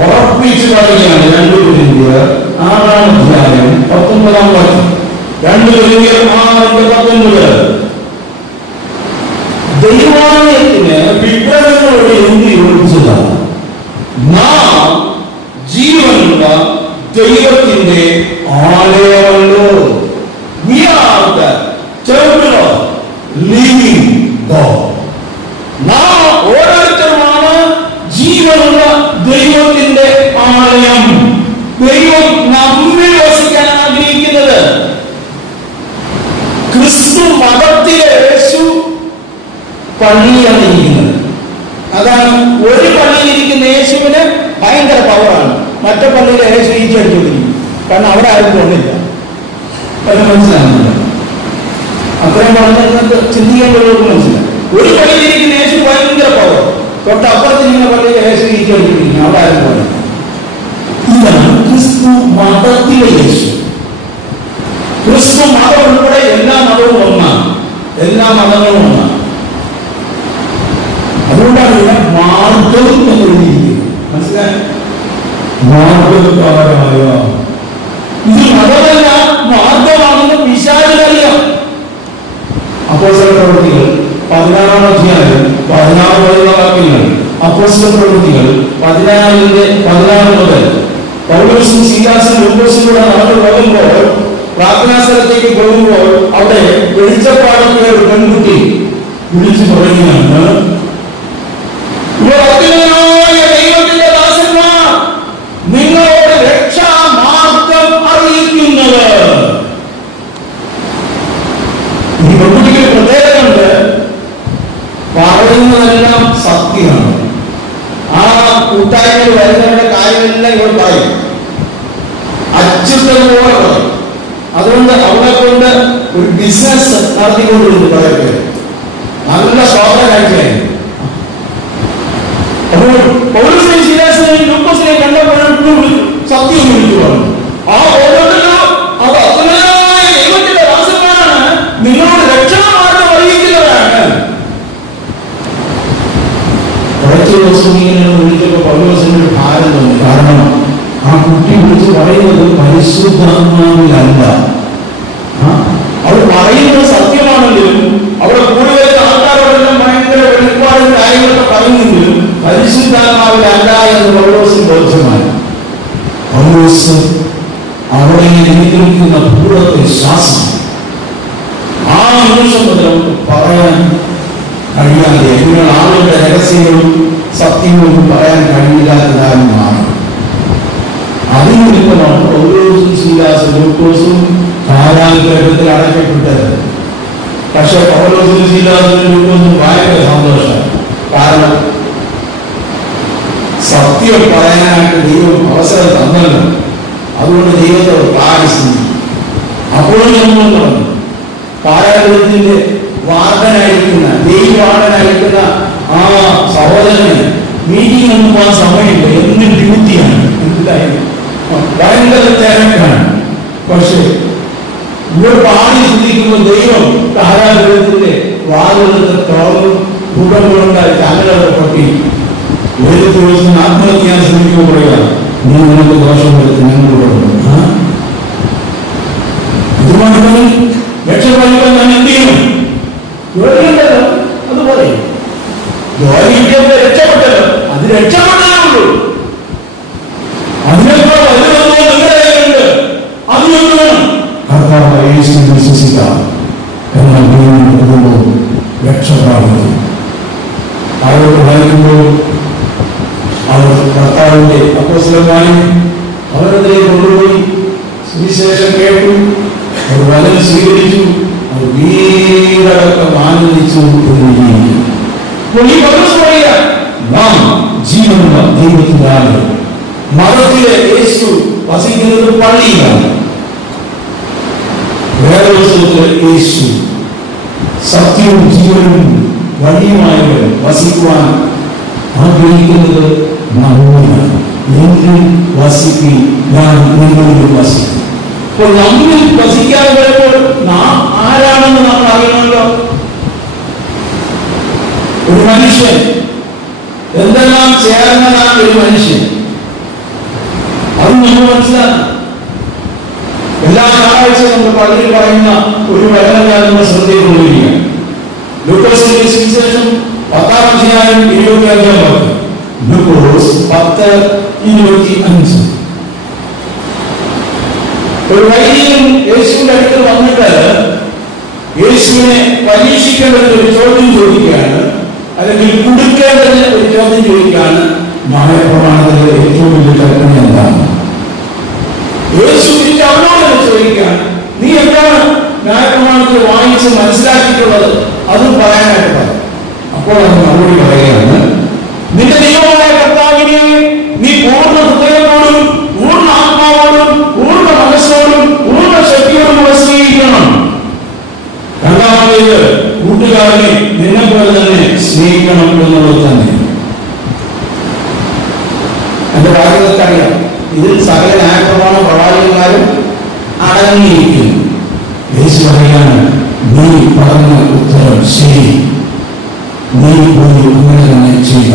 ഉറപ്പിച്ചു പറയുകയാണ്. 2 Corinthians 6-ാം അധ്യായം 19-ാം വാക്യം. 2 Corinthians 6:19. ദൈവാലയത്തിന് വിഗ്രഹങ്ങളോട് എന്ത് യോജിച്ചതാണ്? നാം ജീവനുള്ള ദൈവത്തിന്റെ ആലയമല്ലോ. We are the temple of living God. നാം ഓരോരുത്തരുമാണ് ജീവനുള്ള ദൈവത്തിന്റെ ആലയം. ദൈവം നമ്മിൽ വസിക്കാൻ ആഗ്രഹിക്കുന്നത്. ക്രിസ്തു മതത്തിലെ യേശു പള്ളിയാണ് ഇരിക്കുന്നത്. അതാണ് ഒരു പള്ളിയിൽ ഇരിക്കുന്ന യേശുവിന് ഭയങ്കര പവറാണ്. മറ്റേ പള്ളിയിലെ യേശു ഈച്ചടിച്ചുകൊണ്ടിരിക്കും. കാരണം അവിടെ ആരും കൊണ്ടില്ല. അത് മനസ്സിലാകുന്നില്ല. അത്രയും പറഞ്ഞത് ചിന്തിക്കേണ്ടവർക്ക് മനസ്സിലായി. ഒരു പള്ളിയിലിരിക്കുന്ന യേശു ഭയങ്കര പവർ, തൊട്ടപ്പുറത്തിരിക്കുന്ന പള്ളിയിലെ യേശു ഈച്ചടിച്ചുകൊണ്ടിരിക്കും. അവിടെ ആരും പോയില്ല. ഇതാണ് ക്രിസ്തു മതത്തിലെ യേശു. ക്രിസ്തു മതം ഉൾപ്പെടെ എല്ലാ മതവും ഒന്നാണ്. എല്ലാ മതങ്ങളും ഒന്നാണ്. അതുകൊണ്ടാണ് ഇവിടെ മാർഗം എന്ന് എഴുതിയിരിക്കുന്നത്. മനസ്സിലായി? മാർഗക്കാരായ ഇത് മതമല്ല, മാർഗമാണെന്ന് പിശാചിനറിയാം. അപ്പോസ്തല പ്രവൃത്തികൾ 16-ാം അധ്യായം 16-17 വാക്യങ്ങൾ. അപ്പോസ്തല പ്രവൃത്തികൾ 16 മുതൽ പൗലോസും ശീലാസും ലൂക്കോസും കൂടെ നടന്നു പോകുമ്പോൾ, പ്രാർത്ഥനാ സ്ഥലത്തേക്ക് പോകുമ്പോൾ അവിടെ വെളിച്ചപ്പാടൊക്കെ ഒരു പെൺകുട്ടി വിളിച്ചു പറയുകയാണ്, ദൈവത്തിന്റെ ദാസന്മാർ, നിങ്ങളോട് രക്ഷാമാർഗം അറിയിക്കുന്നത്. ഈ പെൺകുട്ടിക്ക് പ്രത്യേകത ഉണ്ട്. പറയുന്നതെല്ലാം സത്യമാണ്. ആ കൂട്ടായ്മയിൽ വരുന്നവരുടെ കാര്യമെല്ലാം ഇവർ പറയും, അച്യുതം പോലെ പറയും. അതുകൊണ്ട് അവളെ കൊണ്ട് ഒരു ബിസിനസ് നടത്തിക്കൊണ്ടിരുന്നു പറയട്ടെ, നല്ല സ്വാഗത കാഴ്ചയായി. അപ്പോൾ പൗലോസിനെയും ശീലാസിനെയും ലൂക്കോസിനെയും കണ്ടപ്പോഴും സത്യം വിളിച്ചു പറഞ്ഞു, ആ ഓരോരുത്തരും അത് അത്യുന്നതമായ ദൈവത്തിന്റെ ദാസന്മാരാണ്, നിങ്ങളോട് രക്ഷാമാർഗം അറിയിക്കുന്നവരാണ്. കുറച്ച് ദിവസം ഇങ്ങനെ വിളിച്ചപ്പോൾ പൗലോസിന് ഒരു ഭാരം തോന്നി. കാരണം ആ കുട്ടി വിളിച്ച് പറയുന്നത് പരിശുദ്ധാത്മാവിലല്ല. അവർ പറയുന്നത് സത്യമാണെങ്കിലും അവിടെ കൂടുതൽ ആൾക്കാരോടെല്ലാം ഭയങ്കര വെളിപ്പാടും കാര്യങ്ങളൊക്കെ പറയുന്നെങ്കിലും പരിശുദ്ധാത്മാവിലല്ല എന്ന് പൗലോസിന് ബോധ്യമായി. പൗലോസ് അവിടെ നിയന്ത്രിക്കുന്ന ഭൂതത്തെ ശ്വാസം ആ നിമിഷം മുതൽ നമുക്ക് പറയാൻ കഴിയാതെ, നിങ്ങൾ ആളുകളുടെ രഹസ്യങ്ങളും സത്യങ്ങളും പറയാൻ കഴിയില്ലാത്തതായി മാറി. അതിന് നിമിത്തമാണ് പൗലോസും ശീലാസും ലൂക്കോസും കാരാഗ്രഹത്തിൽ അടയ്ക്കപ്പെട്ടത്. പക്ഷെ പൗലോസും ശീലാസും ലൂക്കോസും ഭയങ്കര സന്തോഷം. കാരണം സത്യം പറയാനായിട്ട് ദൈവം അവസരം തന്നല്ലോ. അതുകൊണ്ട് ദൈവത്തെ പ്രാർത്ഥിച്ചു. അപ്പോഴും നമ്മൾ പറഞ്ഞു, കാരാഗ്രഹത്തിന്റെ വാർഡനായിരിക്കുന്ന ദൈവവാർഡനായിരിക്കുന്ന ആ സഹോദരന് മീറ്റിംഗ് ഒന്നും പോകാൻ സമയമില്ല, എന്ന് ഡ്യൂട്ടിയാണ്, ഭയങ്കര തിരക്കാണ്. പക്ഷെ ഇവർ പാടി ചിന്തിക്കുമ്പോൾ ദൈവം കാരാഗ്രഹത്തിന്റെ വാതിലത്തെ തുറന്നു ഭൂകമ്പങ്ങളുണ്ടായി തങ്ങളെ പൊട്ടി. ഒരു ദിവസം ആത്മഹത്യ ചെയ്യാൻ ശ്രമിക്കുമ്പോൾ പറയുക, നീ നിനക്ക് ദോഷം വരുത്തി ഞങ്ങളോട് ഇതുകൊണ്ട് രക്ഷപ്പെടുത്താൻ ഞാൻ എന്ത് ചെയ്യണം? ജോലിയുണ്ടല്ലോ, അത് പറയും. ജോലി കിട്ടിയപ്പോൾ രക്ഷപ്പെട്ടല്ലോ, അത് രക്ഷപ്പെട്ടതേ ഉള്ളൂ. അതിനേക്കാൾ വലുതൊന്നും നിങ്ങളുടെ കയ്യിലുണ്ട്, അത് വേണം. കർത്താവ് യേശുവിൽ വിശ്വസിക്കാം എന്നാൽ വീണ്ടും രക്ഷപ്രാപിക്കും. അവരോട് വായിക്കുമ്പോൾ അവർ കർത്താവിന്റെ അപ്പോസ്തലന്മാരും അവരുടെ കൊണ്ടുപോയി സുവിശേഷം കേട്ടു, അവർ വചനം സ്വീകരിച്ചു, അവർ വീടൊക്കെ ആനന്ദിച്ചു. നാം ജീവനുള്ള ദൈവത്തിന്റെ ആളുകൾ. മതത്തിലെ യേശു വസിക്കുന്നത് പള്ളിയിലാണ്. വേറെ പുസ്തകത്തിലെ യേശു സത്യവും ജീവനും വഴിയുമായവർ വസിക്കുവാൻ ആഗ്രഹിക്കുന്നത് നമ്മിലാണ്. എന്നിൽ വസിക്കും, ഞാൻ നിങ്ങളിൽ വസിക്കും. അപ്പോൾ നമ്മിൽ വസിക്കാൻ വരുമ്പോൾ നാം ആരാണെന്ന് നമ്മൾ അറിയണമല്ലോ. ഒരു മനുഷ്യൻ എന്തെല്ലാം ചേർന്നതാണ് ഒരു മനുഷ്യൻ, അത് നമ്മൾ മനസ്സിലാക്കണം. എല്ലാ ഞായറാഴ്ചയും നമ്മൾ പള്ളിയിൽ പറയുന്ന ഒരു വചനം ഞാൻ നമ്മൾ ശ്രദ്ധയിൽ കൊണ്ടുവരികയാണ്. ലൂക്കോസിന്റെ സുവിശേഷം 10-ാം അധ്യായം 25-ാം വാക്യം. ലൂക്കോസ് 10:25. ഒരു വൈദികൻ യേശുവിന്റെ അടുത്ത് വന്നിട്ട് യേശുവിനെ പരീക്ഷിക്കേണ്ടതിന് ഒരു ചോദ്യം ചോദിക്കുകയാണ്, അല്ലെങ്കിൽ കൊടുക്കേണ്ടതിന് ഒരു ചോദ്യം ചോദിക്കുകയാണ്. ന്യായപ്രമാണത്തിലെ ഏറ്റവും വലിയ കൽപ്പന എന്താണ്? യേശു അവനോട് ചോദിക്കുകയാണ്, നീ എന്താണ് ന്യായപ്രമാണത്തിൽ വായിച്ച് മനസ്സിലാക്കിയിട്ടുള്ളത്, അതും പറയാനായിട്ട് പറയും. അപ്പോൾ അത് മറുപടി പറയുകയാണ്, നിന്റെ ദൈവമായ കർത്താവിനെ നീ പൂർണ്ണ ഹൃദയത്തോടും പൂർണ്ണ ആത്മാവോടും പൂർണ്ണ മനസ്സോടും പൂർണ്ണ ശക്തിയോടും സ്നേഹിക്കണം. രണ്ടാമത്തേത് കൂട്ടുകാരനെ നിന്നെ പോലെ തന്നെ സ്നേഹിക്കണം എന്നുള്ളത് തന്നെ. എന്റെ ഭാര്യകൾക്ക് അറിയാം, ഇതിൽ സകല ന്യായപ്രമാണ പ്രവാചകന്മാരും അടങ്ങിയിരിക്കുന്നു. യേശു പറയാണ്, നീ പറഞ്ഞ ഉത്തരം ശരി, നീ പോയി അങ്ങനെ തന്നെ ചെയ്യുക.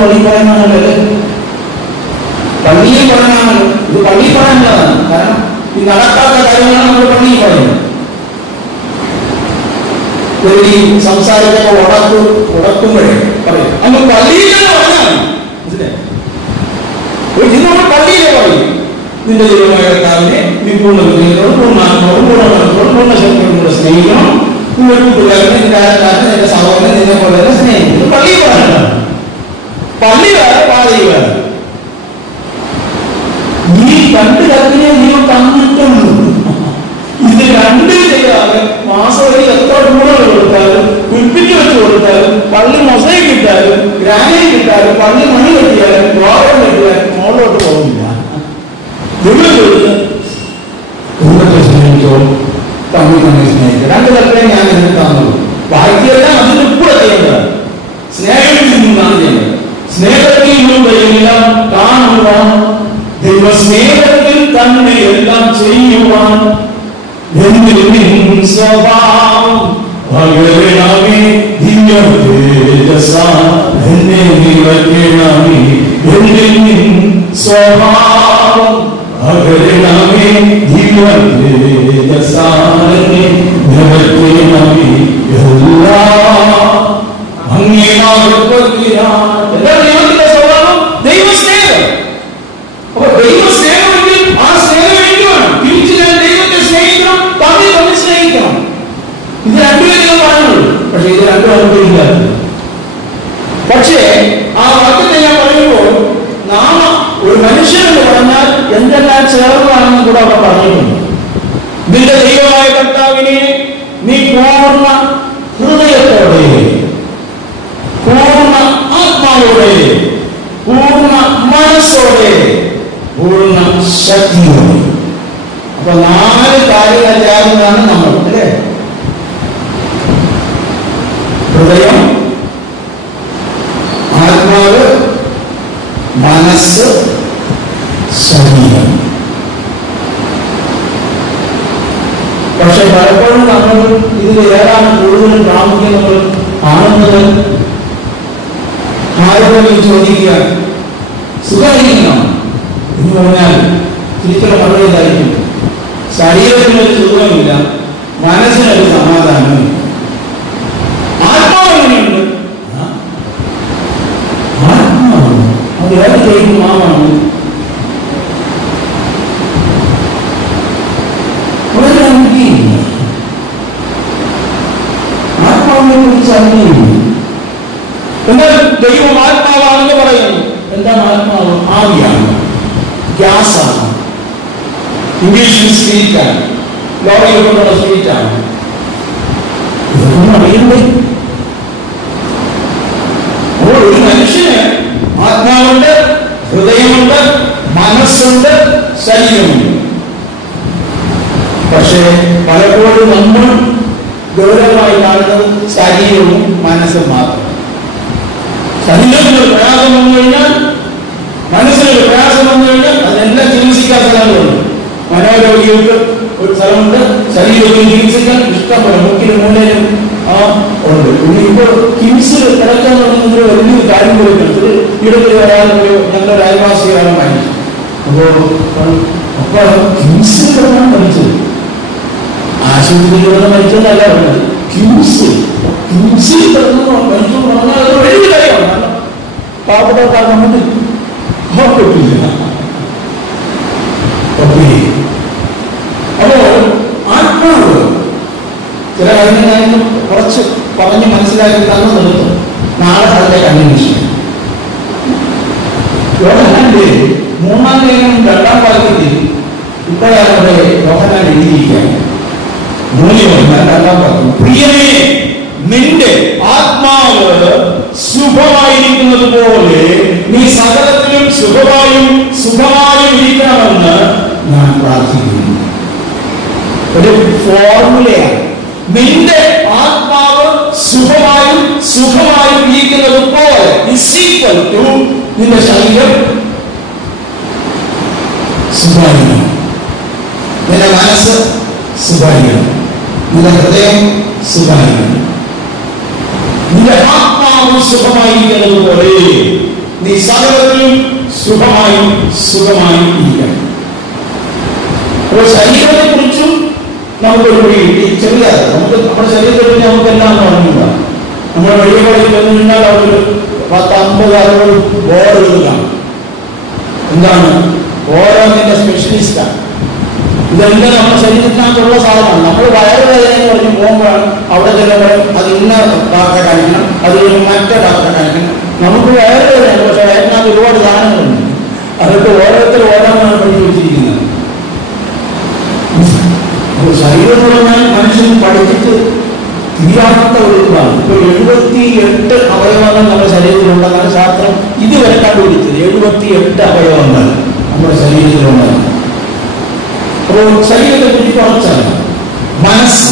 പള്ളി പറയുന്നതല്ലേ, പള്ളിയിൽ പറയാനാണല്ലോ. ഇത് പള്ളിയിൽ പറയാനുള്ളതാണ്. കാരണം ഈ നടക്കാത്ത കാര്യങ്ങളാണ് നമ്മൾ പള്ളിയിൽ പറയുന്നത്. ഈ സംസാരിച്ചപ്പോൾ ഉടക്കുമ്പോഴേ പറയും, അന്ന് പള്ളിയിൽ തന്നെ പറഞ്ഞാൽ നമ്മൾ പള്ളിയിലെ പറയും, നിന്റെ ദൈവമായ കർത്താവിനെ നീ പൂർണ്ണ ഹൃദയത്തോടും പൂർണ്ണ ആത്മാവോടും പൂർണ്ണ മനസ്സോടും പൂർണ്ണ ശക്തിയോടും കൂടെ സ്നേഹിക്കണം. നിന്റെ കൂട്ടുകാരനെ, നിന്റെ അയൽക്കാരനെ, നിന്റെ സഹോദരനെ നിന്നെ പോലെ തന്നെ സ്നേഹിക്കണം. പള്ളിയിൽ പറയാനാണ്. പള്ളി വേറെ, പാളി വേറെ. ഈ രണ്ട് കൽപ്പനയെ നീ തന്നിട്ടുള്ളൂ. ഇത് രണ്ടും ചെയ്യാതെ മാസത്തിൽ എത്ര കൂടുതൽ കൊടുത്താലും കെട്ടിയാലും പള്ളി മണി കെട്ടിയാലും ദ്വാരം കെട്ടിയാലും മുകളിലോട്ട് പോകുന്നില്ല. കുടുംബത്തെ സ്നേഹിച്ചോ തമ്മിൽ തമ്മിൽ സ്നേഹിച്ചോ, രണ്ട് തരത്തിലേ ഞാൻ ഇതിന് തന്നുള്ളൂ. ബാക്കിയെല്ലാം അതിന്റെ കൂടെ ചെയ്യേണ്ടതാണ്. സ്നേഹത്തിൽ നിന്നാണ് ചെയ്യേണ്ടത്. സ്നേഹത്തിലൂടെ എല്ലാം കാണുവാൻ, ദൈവ സ്നേഹത്തിൽ തന്നെ എല്ലാം ചെയ്യുവാൻ സ്വഭാവം പകരണമേ ദിവ്യ തേജസാ എന്നെ നിറയ്ക്കണമേ. സ്വഭാവം പകരണമേ ദിവ്യ തേജസാ എന്നെ നിറയ്ക്കണമേ. ദൈവത്തിന്റെ സ്വഭാവം ദൈവസ്നേഹം. അപ്പൊ ദൈവസ്നേഹമെങ്കിൽ ആ സ്നേഹം എനിക്ക് വേണം. തിരിച്ചു ഞാൻ ദൈവത്തെ സ്നേഹിക്കണം, തമ്മിൽ തമ്മിൽ സ്നേഹിക്കണം. ഇത് രണ്ടുപേരും പറയുന്നുള്ളൂ. പക്ഷെ ഇത് രണ്ടും അനുഭവിക്കില്ല. പക്ഷേ ആ വാക്യത്തെ ഞാൻ പറയുമ്പോൾ നാം ഒരു മനുഷ്യനെന്ന് പറഞ്ഞാൽ എന്തെല്ലാം ചേർന്നതാണെന്ന് കൂടെ അവിടെ പറഞ്ഞിട്ടുണ്ട്. നിന്റെ ദൈവമായ കർത്താവിനെ നീ പൂർണ്ണ ഹൃദയത്തോടെ, പൂർണ്ണ ആത്മാവോടെ, പൂർണ്ണ മനസ്സോടെ, പൂർണ്ണ ശക്തിയോടെ. അപ്പൊ 4 കാര്യങ്ങൾ ചേർന്നതാണ് നമ്മൾ, അല്ലേ? ഹൃദയം, ആത്മാവ്, മനസ്സ്, ശരീരം. പക്ഷെ പലപ്പോഴും നമ്മൾ ഇതിൽ ഏതാണ് കൂടുതലും പ്രാമുഖ്യം നമ്മൾ കാണുന്നത്? ആരോഗ്യം ചോദിക്കുക, സുഖമായിരിക്കണം എന്ന് പറഞ്ഞാൽ തിരിച്ചുള്ള മറുപടി ഇതായിരിക്കും: ശരീരത്തിനൊരു സുഖമില്ല, മനസ്സിനൊരു സമാധാനമില്ല. ആത്മാവ് എങ്ങനെയുണ്ട്? ആത്മാവ് അത് ഏത് ചെയ്യുമാവാണ്. ആത്മാവിനെ കുറിച്ച് അറിയില്ല. എന്നാൽ ദൈവം ആത്മാവാണെന്ന് പറയുന്നു. എന്താണ് ആത്മാവ്? ആവിയാണ്, ഗ്യാസാണ്, ഇംഗ്ലീഷിൽ സ്പിരിറ്റാണ്, ലോകയിൽ കൊണ്ടുള്ള സ്പിരിറ്റാണ്. ഇതൊന്നും അറിയണ്ടേ? അപ്പോൾ ഒരു മനുഷ്യന് ആത്മാവുണ്ട്, ഹൃദയമുണ്ട്, മനസ്സുണ്ട്, ശരീരമുണ്ട്. പക്ഷേ പലപ്പോഴും നമ്മൾ ഗൗരവമായി കാണുന്നത് ശരീരവും മനസ്സും മാത്രം. ശരീരത്തിനൊരു പ്രയാസം വന്നു കഴിഞ്ഞാൽ, മനസ്സിനൊരു പ്രയാസം വന്നു കഴിഞ്ഞാൽ അതെല്ലാം ചികിത്സിക്കാൻ സ്ഥലങ്ങളുണ്ട്. മനോരോഗികൾക്ക് ഒരു സ്ഥലമുണ്ട്, ശരീരത്തിൽ ചികിത്സിക്കാൻ ഇഷ്ടംപോലെ മുക്കിലും മൂലയിലും ഉണ്ട്. പിന്നെ ഇപ്പോൾ കിംസിൽ കിടക്കാൻ തുടങ്ങുന്ന വലിയൊരു കാര്യം പോയിട്ടുണ്ട്. ഇടത്തിൽ വരാനൊരു ഞങ്ങളുടെ അയൽവാസികളാണ് മരിച്ചു. അപ്പോൾ കിംസിൽ കിടന്നാണ് മരിച്ചത്. ആശുപത്രിയിലൂടെ മരിച്ചതല്ല പറഞ്ഞത്, കിംസിൽ കിടന്നു മരിച്ചു പറഞ്ഞാൽ അത് വലിയ കാര്യമാണ്. പാവപ്പെട്ട നമുക്ക് പറ്റില്ല. അപ്പോൾ ആത്മാവ് ചില കാര്യങ്ങൾ കുറച്ച് പറഞ്ഞ് മനസ്സിലാക്കി തന്നു നിർത്തും. നാളെ അതിന്റെ കൺവെൻഷൻ യോഹന്നാന്റെ 3-ാം ലേഖനം 2-ാം വാക്യത്തിൽ ഇപ്പോഴാണ് അവിടെ യോഹന്നാൻ എഴുതിയിരിക്കുകയാണ്. 2-ാം വാക്യം: പ്രിയനേ, നിന്റെ ആത്മാവ് സുഖമായിരിക്കുന്നത് പോലെ നീ സകലത്തിലും സുഖമായും ഇരിക്കണമെന്ന് ഞാൻ പ്രാർത്ഥിക്കുന്നു. ഒരു ഫോർമുലയാണ്. നിന്റെ ആത്മാവ് സുഖമായും ഇരിക്കുന്നത് പോലെ ഈക്വൽ ടു നിന്റെ ശരീരം സുഖമായിരിക്കണം, നിന്റെ മനസ്സ് സുഖമായിരിക്കണം, നിന്റെ ഹൃദയം സുഖമായിരിക്കണം. നിന്റെ ആത്മാവ് സുഖമായിരിക്കുന്നത് പോലെ നീ സകലത്തിലും സുഖമായും ഇരിക്കണം. അപ്പോൾ ശരീരത്തെ കുറിച്ചും നമുക്കൊരു ചെറിയ നമ്മുടെ ശരീരത്തെ നമുക്കെല്ലാം പറഞ്ഞില്ല. നമ്മുടെ വഴികളിൽ വന്നു കഴിഞ്ഞാൽ അവർ 10-50 ബോർഡുകളാണ്. എന്താണ്? ഓരോന്നിന്റെ സ്പെഷ്യലിസ്റ്റാണ്. ഇതെല്ലാം നമ്മുടെ ശരീരത്തിനകത്തുള്ള സാധനമാണ്. നമ്മൾ വയറുവേദന എന്ന് പറഞ്ഞ് പോകുമ്പോഴാണ് അവിടെ ചെല്ലുമ്പോൾ അത് ഇന്ന ഡോക്ടറെ കാണിക്കണം, അത് മറ്റേ ഡോക്ടറെ കാണിക്കണം. നമുക്ക് വയറുവേദനയാണ്, പക്ഷെ വയറിനകത്ത് ഒരുപാട് സാധനങ്ങളുണ്ട്. അതൊക്കെ ഓരോരുത്തർ ഓരോന്നാണ് പഠിച്ചു വെച്ചിരിക്കുന്നത്. ശരീരം എന്ന് പറഞ്ഞാൽ മനുഷ്യൻ പഠിച്ചിട്ട് തീരാത്ത ഒരു ഇതാണ്. ഇപ്പോൾ 78 അവയവങ്ങൾ നമ്മുടെ ശരീരത്തിലുണ്ടെന്നാണ് ശാസ്ത്രം 78 അവയവങ്ങൾ നമ്മുടെ ശരീരത്തിലുണ്ട്. അപ്പോൾ ശരീരത്തെ കുറിച്ച് കുറച്ചാണ്. മനസ്സ്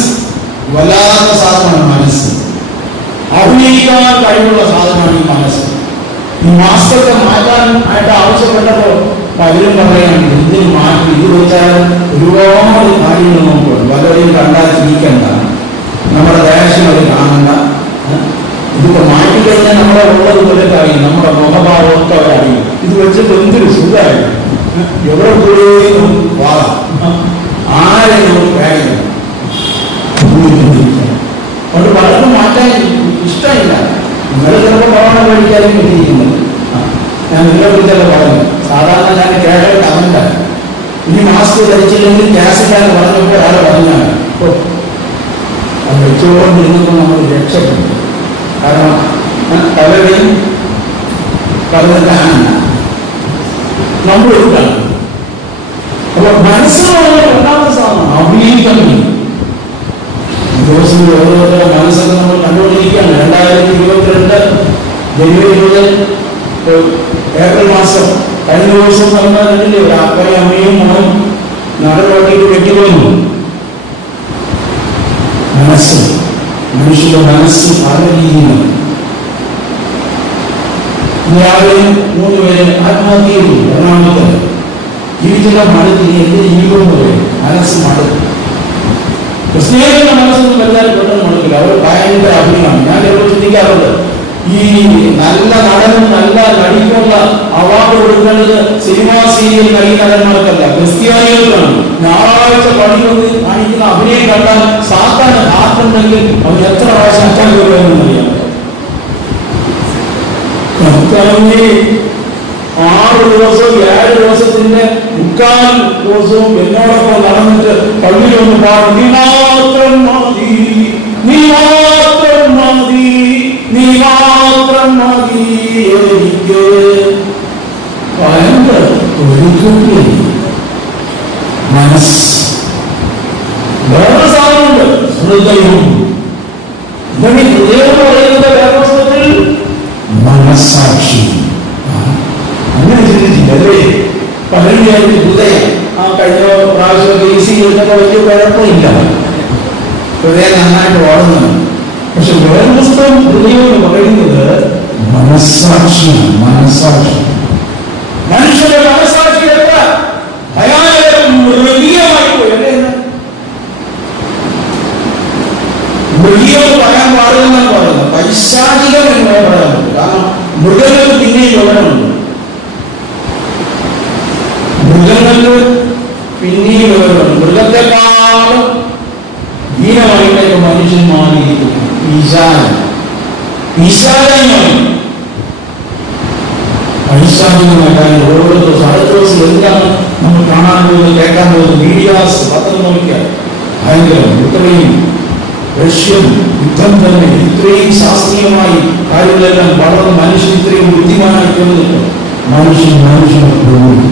വല്ലാത്ത സാധനമാണ്. മനസ്സ് അഭിനയിക്കാൻ കഴിവുള്ള സാധനമാണ് ഈ മനസ്സ്. ഈ മാസ്റ്റർക്ക് മാറ്റാൻ ആയിട്ട് ആവശ്യപ്പെട്ടപ്പോൾ പലരും പറയുകയാണ് എന്തിനു മാറ്റി, ഇത് വെച്ചാൽ ഒരുപാട് കാര്യങ്ങൾ നോക്കുന്നുണ്ട്. പലരെയും കണ്ടാൽ ചിരിക്കണ്ട, നമ്മുടെ ദേഷ്യം അത് കാണണ്ട. ഇതിപ്പോ മാറ്റിക്കഴിഞ്ഞാൽ നമ്മളെ ഉള്ളത് പോലെ അറിയും, നമ്മുടെ മുഖഭാവമൊക്കെ അറിയും. ഇത് വെച്ചിട്ട് എന്തൊരു സുഖമായി, എവിടെ പോയി വാങ്ങാം, ആരെയും നമുക്ക് കാര്യമില്ല. അതുകൊണ്ട് പലർക്കും മാറ്റാൻ ഇഷ്ടമില്ല. നിങ്ങൾ ചിലപ്പോൾ കൊറോണ മേടിക്കാനും പറ്റിയിരിക്കുന്നത്. ഞാൻ നിങ്ങളെ കുറിച്ചല്ല പറഞ്ഞു. സാധാരണ ഞാൻ കേരള കമന്റ ഇനി മാസ്ക് ധരിച്ചില്ലെങ്കിൽ ഗ്യാസില്ലാതെ പറഞ്ഞപ്പോൾ ഒരാളെ പറഞ്ഞാണ് അത് വെച്ചുകൊണ്ടിരുന്നപ്പോൾ നമ്മൾ രക്ഷപ്പെട്ടു. കാരണം പലരെയും പറഞ്ഞിട്ടാണ് നമ്മൾ എടുക്കണം. അപ്പൊ മനസ്സിലുള്ള രണ്ടാമത്തെ സാധനം അഭിനയിക്കണം. ദിവസം ഓരോരുത്തരുടെ മനസ്സൊക്കെ നമ്മൾ കണ്ടുകൊണ്ടിരിക്കുകയാണ്. 2022 ജനുവരി മുതൽ ഏപ്രിൽ മാസം കഴിഞ്ഞ ദിവസം നടന്നിട്ടില്ലേ, ഒരു അപ്പയും അമ്മയും മോനും നടപടിയിട്ട് വെട്ടിക്കൊന്നു. മനസ്സ്, മനുഷ്യന്റെ മനസ്സ് പല രീതിയിലാണ്. രാവിലെ 3 പേര് ആത്മഹത്യ ചെയ്തു. എറണാകുളത്ത് ജീവിതത്തിന്റെ മടുത്തിന് എന്ത് ജീവിതം പറയും, മനസ്സ് മടുക്കും. ക്രിസ്ത്യാനികളുടെ മനസ്സൊന്നും എല്ലാവരും പെട്ടെന്ന് മടുക്കില്ല. അവർ ഭയങ്കര അഭിനയമാണ്. ഞാൻ ചിലപ്പോൾ ചിന്തിക്കാറുണ്ട്, ഈ നല്ല നടനും നല്ല നടിക്കുള്ള അവാർഡ് കൊടുക്കേണ്ടത് സിനിമാ സീരിയൽ നടി നടന്മാർക്കല്ല, ക്രിസ്ത്യാനികൾക്കാണ്. ഞായറാഴ്ച പണി വന്ന് കാണിക്കുന്ന അഭിനയം കണ്ടാൽ സാധാരണ ആർക്കുണ്ടെങ്കിൽ അവർ എത്ര പ്രാവശ്യം അറ്റാക്ക് വരുമെന്ന് അറിയാം. 6 ദിവസവും 7 ദിവസത്തിന്റെ 3/4 ദിവസവും എന്നോടൊപ്പം നടന്നിട്ട് പള്ളിയിലൊന്ന് പാടും, നീ മാത്രം മതി, നീ മാത്രം മതി, നീ മാത്രം മതി എനിക്ക്. ഭയങ്കര ഒഴുകുകയും മനസ്സ്. വേറെ സാധനമുണ്ട്, ഹൃദയം. ഇതാണ് ഈ ഹൃദയം എന്ന് പറയുന്നത്. വേദപുസ്തകത്തിൽ മനസ്സാക്ഷി. അങ്ങനെ ചിന്തിച്ചില്ല അല്ലേ? പലരും ഹൃദയം കഴിഞ്ഞ പ്രാവശ്യം ഈസി എടുത്തപ്പോൾ വലിയ കുഴപ്പമില്ല, ഹൃദയം നന്നായിട്ട് ഓടുന്നു. പക്ഷെ വേദപുസ്തകം ഹൃദയം എന്ന് പറയുന്നത് മനസ്സാക്ഷിയാണ്. മനസ്സാക്ഷി, മനുഷ്യന്റെ മനസ്സാക്ഷി എത്ര ഭയാനകം മൃഗീയമായി പോയി അല്ലേ? മൃഗീയം പറയാൻ പാടില്ലെന്നാണ് പറയുന്നത്, പൈശാചികം എന്ന് പറയാൻ പറ്റും. കാരണം മൃഗങ്ങൾക്ക് പിന്നെയും വിവരമുണ്ട്. മൃഗങ്ങൾക്ക് പിന്നെയും വിവരമുണ്ട്. മൃഗത്തെക്കാളും ഹീനമായിട്ട് മനുഷ്യൻ മാറിയിരിക്കുന്നു. ഈശാചാര്യമായി പൈശാചികമായ കാര്യം ഓരോ ദിവസം അടുത്ത ദിവസം എന്താണ് നമ്മൾ കാണാൻ പോകുന്നത്, കേൾക്കാൻ പോകുന്നത്, മീഡിയാസ് പത്രം നോക്കിയാൽ ഭയങ്കരം. ഇത്രയും റഷ്യൻ യുദ്ധം തന്നെ ഇത്രയും ശാസ്ത്രീയമായി കാര്യങ്ങളെല്ലാം വളർന്ന് മനുഷ്യൻ ഇത്രയും ബുദ്ധിമാനായി തീർന്നിട്ട് മനുഷ്യനെ പോകുന്നു.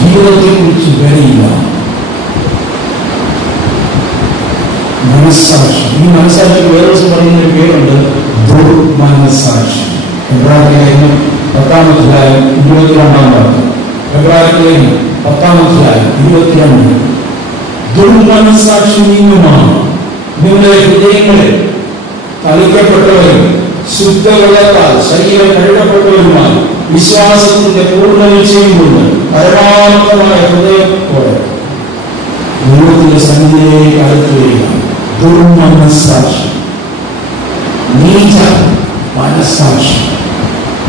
ജീവിതത്തെ കുറിച്ച് വിലയില്ല. മനസ്സാക്ഷി. ഈ മനസ്സാക്ഷി വേറെ ദിവസം പറയുന്ന ഒരു പേരുണ്ട്, ദുർമനസ്സാക്ഷി. ഫെബ്രുവരി 10-ാം അധ്യായം 22-ാം വാക്യം. ഫെബ്രുവരി 10-ാം അധ്യായം 22. ദുർമനസ്സാക്ഷി നീങ്ങുമാണ്. നിങ്ങളുടെ ഹൃദയങ്ങളെ തളിക്കപ്പെട്ടവരും ശുദ്ധവെള്ളത്താൽ ശരീരം കഴുകപ്പെട്ടവരുമായി വിശ്വാസത്തിന്റെ പൂർണ്ണ നിശ്ചയം കൊണ്ട് പരമാർത്ഥമായ ഹൃദയത്തോടെ ദൈവത്തിന്റെ സന്നിധിയിലേക്ക് അടുത്തു വരിക. ദുർമനസ്സാക്ഷി, നീച മനസ്സാക്ഷി.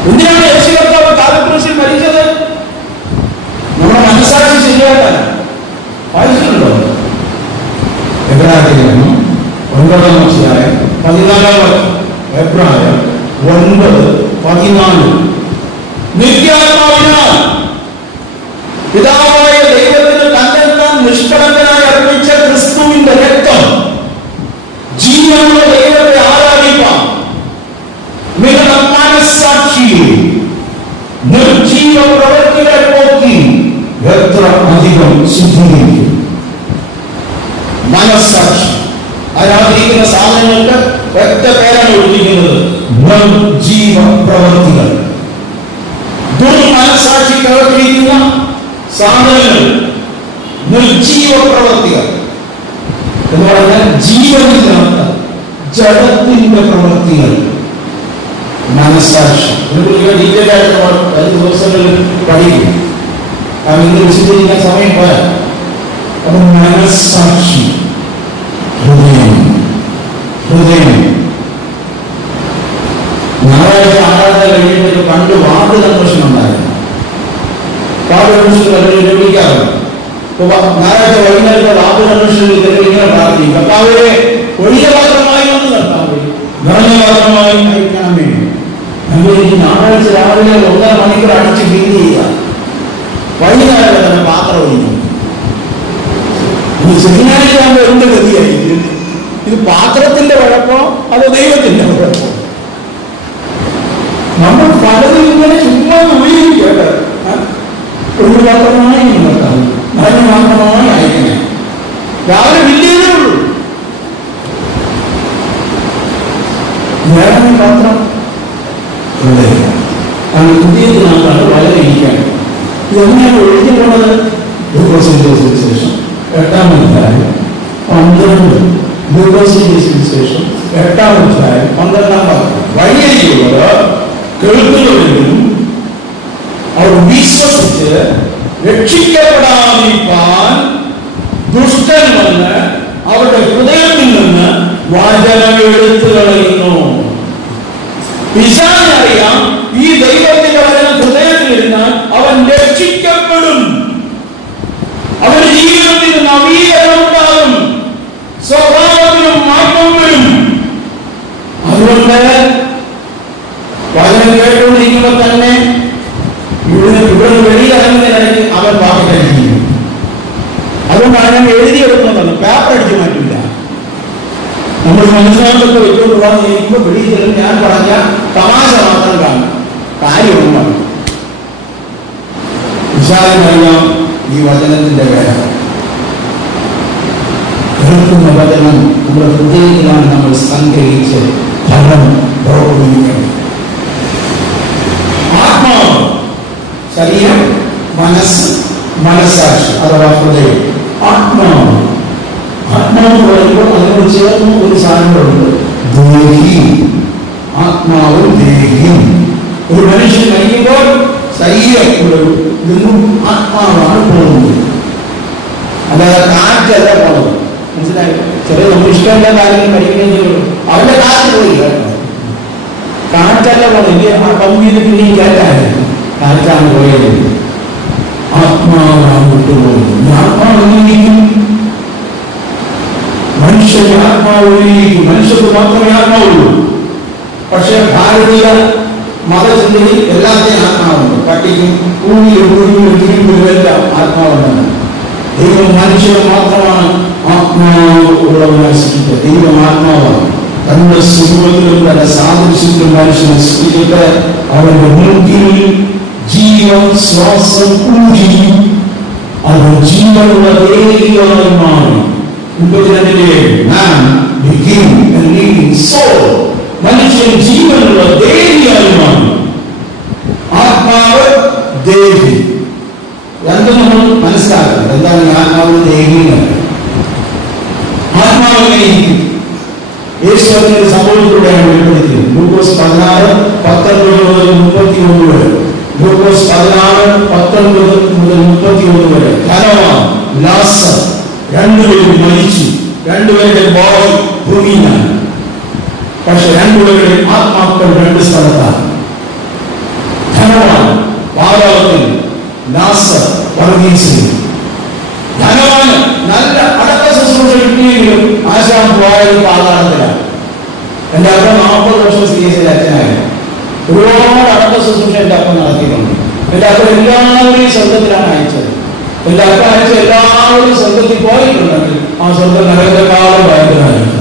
എന്തിനാണ് യേശു കർത്താവ് കാലക്രൂശിൽ മരിച്ചത്? നമ്മുടെ മനസ്സാക്ഷി ശരിയാക്കാൻ. വായിച്ചിട്ടുണ്ടോ? എബ്രായർ 9-ാം അധ്യായം 14-ാം വാക്യം. എബ്രായർ 9:14. നിത്യാത്മാവിനാൽ പിതാവായ ദൈവത്തിന് തന്നെത്താൻ നിഷ്കളങ്കനായി അർപ്പിച്ച ക്രിസ്തുവിന്റെ രക്തം ജീവനുള്ള ദൈവത്തെ ആരാധിക്കാം. നിങ്ങളുടെ മനസ്സാക്ഷിയെ നിർജീവ പ്രവൃത്തികളെ പോക്കി എത്ര അധികം ശുദ്ധീകരിക്കും. മനസ്സാക്ഷി അതിനകത്തിരിക്കുന്ന സാധനങ്ങൾക്ക് ഒറ്റ പേരാണ് കൊടുത്തിരിക്കുന്നത്, നിർജീവ പ്രവൃത്തികൾ. ദുർമനസാക്ഷിക്കകത്തിരിക്കുന്ന സാധനങ്ങൾ നിർജീവ പ്രവൃത്തികൾ എന്ന് പറഞ്ഞാൽ ജീവനില്ലാത്ത ജഡത്തിന്റെ പ്രവൃത്തികൾ. മനസാക്ഷി ഡീറ്റെയിൽ ആയിട്ട് കഴിഞ്ഞ ദിവസങ്ങളിൽ പഠിക്കും. കാരണം ഇന്ന് വിശദീകരിക്കാൻ സമയം പോരാ. അപ്പൊ മനസാക്ഷി, ഹൃദയം. ഞായറാഴ്ച ആരാധന കഴിഞ്ഞിട്ട് പണ്ട് വാർഡ് കൺവെൻഷൻ ഉണ്ടായിരുന്നു. വാർഡ് കൺവെൻഷൻ വിളിക്കാറുണ്ട്. ഞായറാഴ്ച വൈകുന്നേരത്തെ വാർഡ് കൺവെൻഷനിൽ ഇങ്ങനെ പ്രാർത്ഥിക്കും, കർത്താവേ ഒഴിയ പാത്രമായി വന്ന് കർത്താവേ നിറഞ്ഞ പാത്രമായി അയക്കണമേ. അങ്ങനെ ഞായറാഴ്ച രാവിലെ 1.5 മണിക്കൂർ അടിച്ച് ഫീൽ ചെയ്യുക, വൈകുന്നേരം തന്നെ പാത്രം ഒഴിഞ്ഞു. ശനിയാഴ്ച ആകുമ്പോൾ എന്ത് ഗതിയായിരിക്കും? ഇത് പാത്രത്തിന്റെ കുഴപ്പമോ അതോ ദൈവത്തിന്റെ കുഴപ്പമോ? നമ്മൾ പലതും ഇങ്ങനെ ചുമ്മാ ഉപയോഗിക്കട്ടെ. ഒരു പാത്രമായി നിങ്ങൾക്കാണ്, നിറഞ്ഞ പാത്രമായി അയക്കണേ. രാവിലെ വില്ലേജേ ഉള്ളൂ. നിറഞ്ഞ പാത്രം അങ്ങനെ പുതിയതിനകത്താണ് വളരെ ഇരിക്കാൻ. ഇതെങ്ങനെയാണ് ഒഴിഞ്ഞു പോണത്? ശേഷം 8-ാം അധ്യായം 12, ശേഷം 8-ാം അധ്യായം 12-ാം വാക്യം. വഴിയുള്ളത് കേൾക്കുന്നവരും അവർ വിശ്വസിച്ച് രക്ഷിക്കപ്പെടാതിരിക്കാൻ ദുഷ്ടൻ വന്ന് അവരുടെ ഹൃദയത്തിൽ നിന്ന് വചനം എടുത്തു കളയുന്നു. പിശാചിനറിയാം ഈ ദൈവത്തിന്റെ വചനം ഹൃദയത്തിലിരുന്നാൽ അവൻ രക്ഷിക്കപ്പെടും, അവന്റെ ജീവിതത്തിൽ നവീകരണം ഉണ്ടാകും, സ്വഭാവത്തിനും മാറ്റം വരും. അതുകൊണ്ട് വചനം കേട്ടുകൊണ്ടിരിക്കുമ്പോൾ തന്നെ ഇവിടെ വെളിയിലിറങ്ങുന്നതിനിടയ്ക്ക് അവൻ വാക്കിട്ടടിക്കും. അതുകൊണ്ടാണ് ഞാൻ എഴുതിയെടുക്കുന്നതാണ്, പേപ്പർ അടിച്ചു മാറ്റില്ല. നമ്മൾ മനസ്സിലാക്കൊക്കെ വെച്ചുകൊണ്ട് പോകാൻ വെളിയിൽ ഞാൻ പറഞ്ഞ തമാശ മാത്രം കാണും, കാര്യമൊന്നും. വിശാലമറിയാം ഈ വചനത്തിന്റെ വേല. കേൾക്കുന്ന വചനം നമ്മുടെ ഹൃദയത്തിലാണ് നമ്മൾ സംഗ്രഹിച്ച് ഫലം പ്രവർത്തിക്കുന്നത്. ആത്മാവ്, ശരീരം, മനസ്സ്, മനസ്സാക്ഷി അഥവാ ഹൃദയം. ആത്മാവ് പറയുമ്പോൾ അതിനോട് ചേർന്ന് ഒരു സാധനങ്ങളുണ്ട്, ദേഹി. ആത്മാവും ദേഹിയും. ഒരു മനുഷ്യൻ കഴിയുമ്പോൾ ശരീരം ഇതൊന്നും ആത്മാവാണ് പോകുന്നത്, അല്ലാതെ കാറ്റല്ല പോകുന്നത്. മനസ്സിലായി? ചെറിയ നമുക്ക് ഇഷ്ടമുള്ള കാര്യങ്ങൾ കഴിക്കുന്നതേ അവന്റെ കാറ്റ് പോയി കേട്ടോ. കാറ്റല്ല പോകുന്നത്. ആ കമ്പിയിൽ പിന്നെയും കാറ്റായിരുന്നു, കാറ്റാണ് പോയത്. ആത്മാവാണ് വിട്ടുപോകുന്നത്. ആത്മാവിരിക്കും, മനുഷ്യന്റെ ആത്മാവിരിക്കും. മനുഷ്യർക്ക് മാത്രമേ ആത്മാവുള്ളൂ. പക്ഷെ ഭാരതീയ മതചിന്തയിൽ എല്ലാത്തെയും ആത്മാവുണ്ട്. പട്ടിക്കും ഭൂമിയിലും ഭൂമിയിലും ജീവിതത്തിലും എല്ലാം ആത്മാവുണ്ടാണ്. ദൈവം മനുഷ്യന് മാത്രമാണ് ആത്മാവ് ഉള്ളവനായി സൃഷ്ടിച്ചത്. ദൈവം ആത്മാവാണ്. തന്റെ സ്വരൂപത്തിലും തന്റെ സാദൃശ്യത്തിലും മനുഷ്യനെ സൃഷ്ടിച്ചിട്ട് അവന്റെ മൂക്കിൽ ജീവൻ ശ്വാസം ഊതി അത് ജീവനുള്ള ദേഹിയായി മാറി. മനുഷ്യൻ ജീവനുള്ള ദേഹിയായി മാറി. ആത്മാവ് ദേഹി രണ്ടും നമ്മൾ മനസ്സിലാക്കണം. എന്താണ് ആത്മാവ് ദേഹിയാണ്? ആത്മാവിനെ യേശുവിന്റെ സംഭവത്തിലൂടെയാണ് വെളിപ്പെടുത്തിയത്. ലൂക്കോസ് 16:19-31 വരെ. ലൂക്കോസ് 16:19-31 വരെ. ധനവാൻ, ലാസർ രണ്ടുപേരും മരിച്ചു. രണ്ടുപേരുടെ ബോഡി ഭൂമിയിലാണ്. പക്ഷെ രണ്ടുപേരുടെ ആത്മാക്കൾ രണ്ട് സ്ഥലത്താണ്. ധനവാൻ പാതാളത്തിൽ, ലാസർ പരദീസിൽ. ധനവാന് നല്ല അടക്ക ശുശ്രൂഷ കിട്ടിയെങ്കിലും ആശാൻ പോയത് പാതാളത്തിലാണ്. എന്റെ അപ്പം 40 വർഷം CSL അച്ഛനായിരുന്നു. ഒരുപാട് അടക്ക ശുശ്രൂഷ എന്റെ അപ്പം നടത്തിയിട്ടുണ്ട്. എന്റെ അപ്പം എല്ലാവരെയും സ്വർഗത്തിലാണ് അയച്ചത്. എന്റെ അപ്പം അയച്ച എല്ലാവരും സ്വർഗത്തിൽ പോയിട്ടുണ്ടെങ്കിൽ ആ സ്വർഗം നരകത്തെക്കാളും ഭയങ്കരമായിരുന്നു.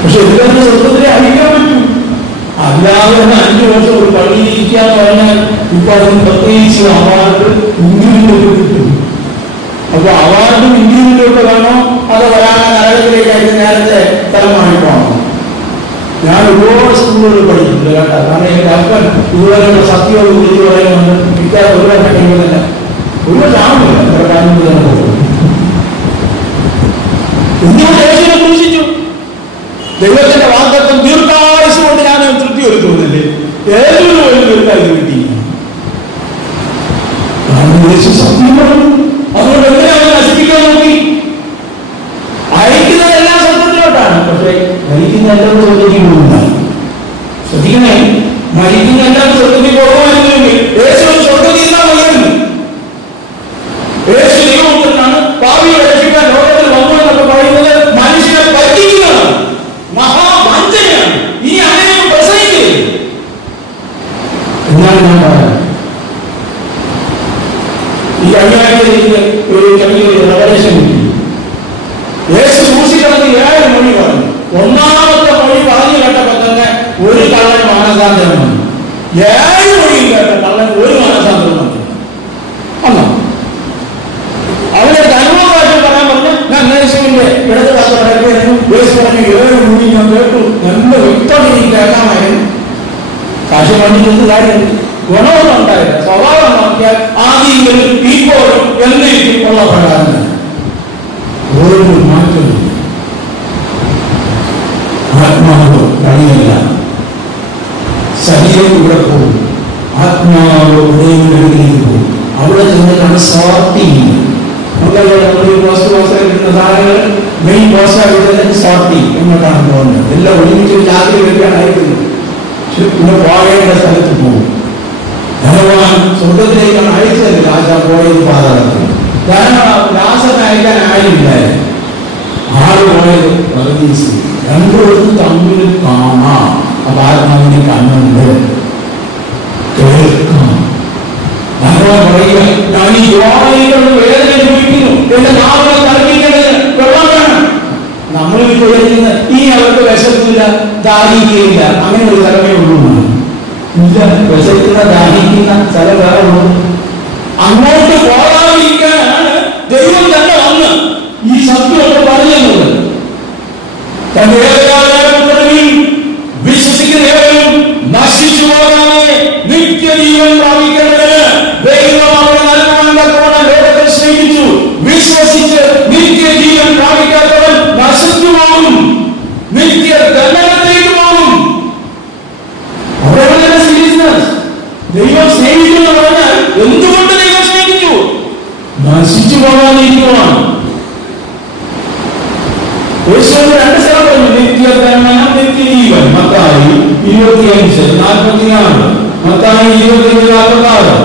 പക്ഷെ ഇതിലൊന്നും സ്വർഗത്തിലെ അഴിക്കാൻ പറ്റും. അല്ലാതെ തന്നെ 5 വർഷം ഒരു പള്ളിയിൽ ഇരിക്കാന്ന് പറഞ്ഞാൽ ഇപ്പൊ അതിന് പ്രത്യേകിച്ച് അവാർഡ് ഇന്ത്യയിലൊക്കെ കിട്ടും. അപ്പൊ അവാർഡും ഇന്ത്യയിലൊക്കെ വേണോ അത് വരാനാണ് തലത്തിലേക്കായിട്ട് നേരത്തെ തലമായി പോകണം. ഞാൻ ഒരുപാട് സ്കൂളുകളിൽ പഠിക്കുന്നുണ്ട് കേട്ടോ. കാരണം എൻ്റെ അപ്പൻ ഇതുപോലെയുള്ള സത്യവും വിളിച്ചു പറയുന്നുണ്ട്. ഇക്കാലം ഒരു വർഷം കഴിയുമ്പോൾ തന്നെ ഒരു ചാമില്ല നമ്മുടെ കാര്യം തന്നെ പോകും. യേശുവിനെ ക്രൂശിച്ചു. ദൈവത്തിന്റെ വാഗ്ദത്തം ദീർഘായുസ് കൊണ്ട് ഞാൻ തൃപ്തി വരുത്തുന്നില്ലേ? ഏതൊരു വഴി ദീർഘായുസ് കിട്ടി. യേശു സത്യം പറഞ്ഞു. അതുകൊണ്ട് എങ്ങനെയാണ് നശിപ്പിക്കാൻ നോക്കി? അയക്കുന്നതെല്ലാം സത്യത്തിലോട്ടാണ്. പക്ഷെ മരിക്കുന്ന എല്ലാം സ്വർഗത്തിൽ പോകുന്നതാണ്. ശ്രദ്ധിക്കണേ, മരിക്കുന്ന എല്ലാം സ്വർഗത്തിൽ പോകുമായിരുന്നെങ്കിൽ യേശു സ്വർഗത്തിൽ നിന്നാണ് മരിക്കുന്നത്. യേശു ദൈവപുത്രനാണ്, പാപിയെ രക്ഷിക്കാൻ ലോകത്തിൽ വന്നു എന്നൊക്കെ പറയുന്നത് മനുഷ്യനെ പറ്റിക്കുന്നതാണ്, മഹാവഞ്ചനയാണ്. ഈ അങ്ങനെ പ്രസംഗിക്കരുത് എന്നാണ് ഞാൻ പറയാം. ഈ കഴിഞ്ഞ ഒരു റെവലേഷൻ കിട്ടി. യേശു ക്രൂശിക്കടന്ന് 7 മൊഴി പറഞ്ഞു. 1ാമത്തെ മൊഴി പറഞ്ഞു കേട്ടപ്പോൾ തന്നെ ഒരു കള്ളൻ മാനസാന്തരം വന്നു. 7 മൊഴി കേട്ട കള്ളൻ ഒരു മാനസാന്തരം വന്നു. അല്ല, അവരുടെ അനുഭവമായിട്ട് പറയാൻ പറഞ്ഞു. ഞാൻ യേശുവിന്റെ ഇടത് കാലത്ത് നടക്കുകയായിരുന്നു. യേശു പറഞ്ഞു 7 മൊഴി ഞാൻ കേട്ടു. നല്ല വ്യക്തമായി എനിക്ക് കേൾക്കാമായിരുന്നു. കാശ് പണിക്കുന്ന കാര്യം ഗുണമൊന്നും ഉണ്ടായില്ല. സ്വഭാവം നോക്കിയാൽ ആദ്യം ഇപ്പോഴും എന്നേക്കും ഉള്ള പ്രകാരം ഒരു മാറ്റമില്ല. ആത്മാവ് കഴിയില്ല, ശരീരം ഇവിടെ പോകും, ആത്മാവ് ഉദയത്തിലേക്ക് പോകും. അവിടെ ചെന്നിട്ടാണ് സ്വാർട്ടിങ്. നമ്മൾ പോസ്റ്റ് കിട്ടുന്ന സാധനങ്ങൾ മെയിൻ പോസ്റ്റായിട്ട് സ്വാർട്ടിങ് എന്നിട്ടാണ് പോകുന്നത്. എല്ലാം ഒരുമിച്ച് രാത്രി വയ്ക്കാണ് അയക്കുന്നത്. പിന്നെ പോകേണ്ട സ്ഥലത്ത് പോകും. ഭഗവാൻ സ്വർഗത്തിലേക്കാണ് അയച്ചത്. രാജാ പോയത് പാതാളത്തിൽ. രാസനെ അയക്കാൻ ആരുമില്ലായിരുന്നു. ആള് പോയത് പരദീസിൽ. രണ്ടുപേർക്കും തമ്മിൽ കാണാം. അപ്പൊ ആത്മാവിനെ കണ്ണുണ്ട്, കേൾക്കാം. ഭഗവാൻ പറയുക, ഞാൻ ഈ ജ്വാലയിലുള്ള വേദന അനുഭവിക്കുന്നു, എന്റെ നാവിനെ തലപ്പിക്കേണ്ടത് വെള്ളം വേണം. നമ്മൾ വിചാരിക്കുന്ന ഈ അവർക്ക് വിശപ്പില്ല, ദാഹിക്കുകയില്ല, അങ്ങനെ ഒരു തലമേ ഉള്ളൂ. ഇല്ല, വിശക്കുന്ന ദാഹിക്കുന്ന സ്ഥലം വേറെ ഉള്ളൂ. അങ്ങോട്ട് പോകാതിരിക്കാനാണ് ദൈവം തന്നെ വന്ന് ഈ സത്യമൊക്കെ പറഞ്ഞത്. തന്റെ ഏകജാതപുത്രനിൽ വിശ്വസിക്കുന്ന ഏവരും നശിച്ചു പോകാതെ നിത്യജീവൻ പ്രാപിക്കേണ്ടതിന് ദൈവം അവരെ നൽകുവാൻ തക്കവണ്ണം ലോകത്തെ സ്നേഹിച്ചു. വിശ്വസിച്ച് നിത്യജീവൻ പ്രാപിക്കാത്തവൻ നശിച്ചു പോകും, നിത്യ ദണ്ഡനത്തിലേക്ക് പോകും. അവിടെ സീരിയസ്നെസ്. ദൈവം സ്നേഹിച്ചു എന്ന് പറഞ്ഞാൽ എന്തുകൊണ്ട് ദൈവം സ്നേഹിച്ചു? നശിച്ചു പോകാതിരിക്കുവാണ്. യേശുവിന്റെ 2 സ്ഥലം പറഞ്ഞു, നിത്യദണ്ഡനം, നിത്യജീവൻ. മത്തായി 25:46, മത്തായി 25:46.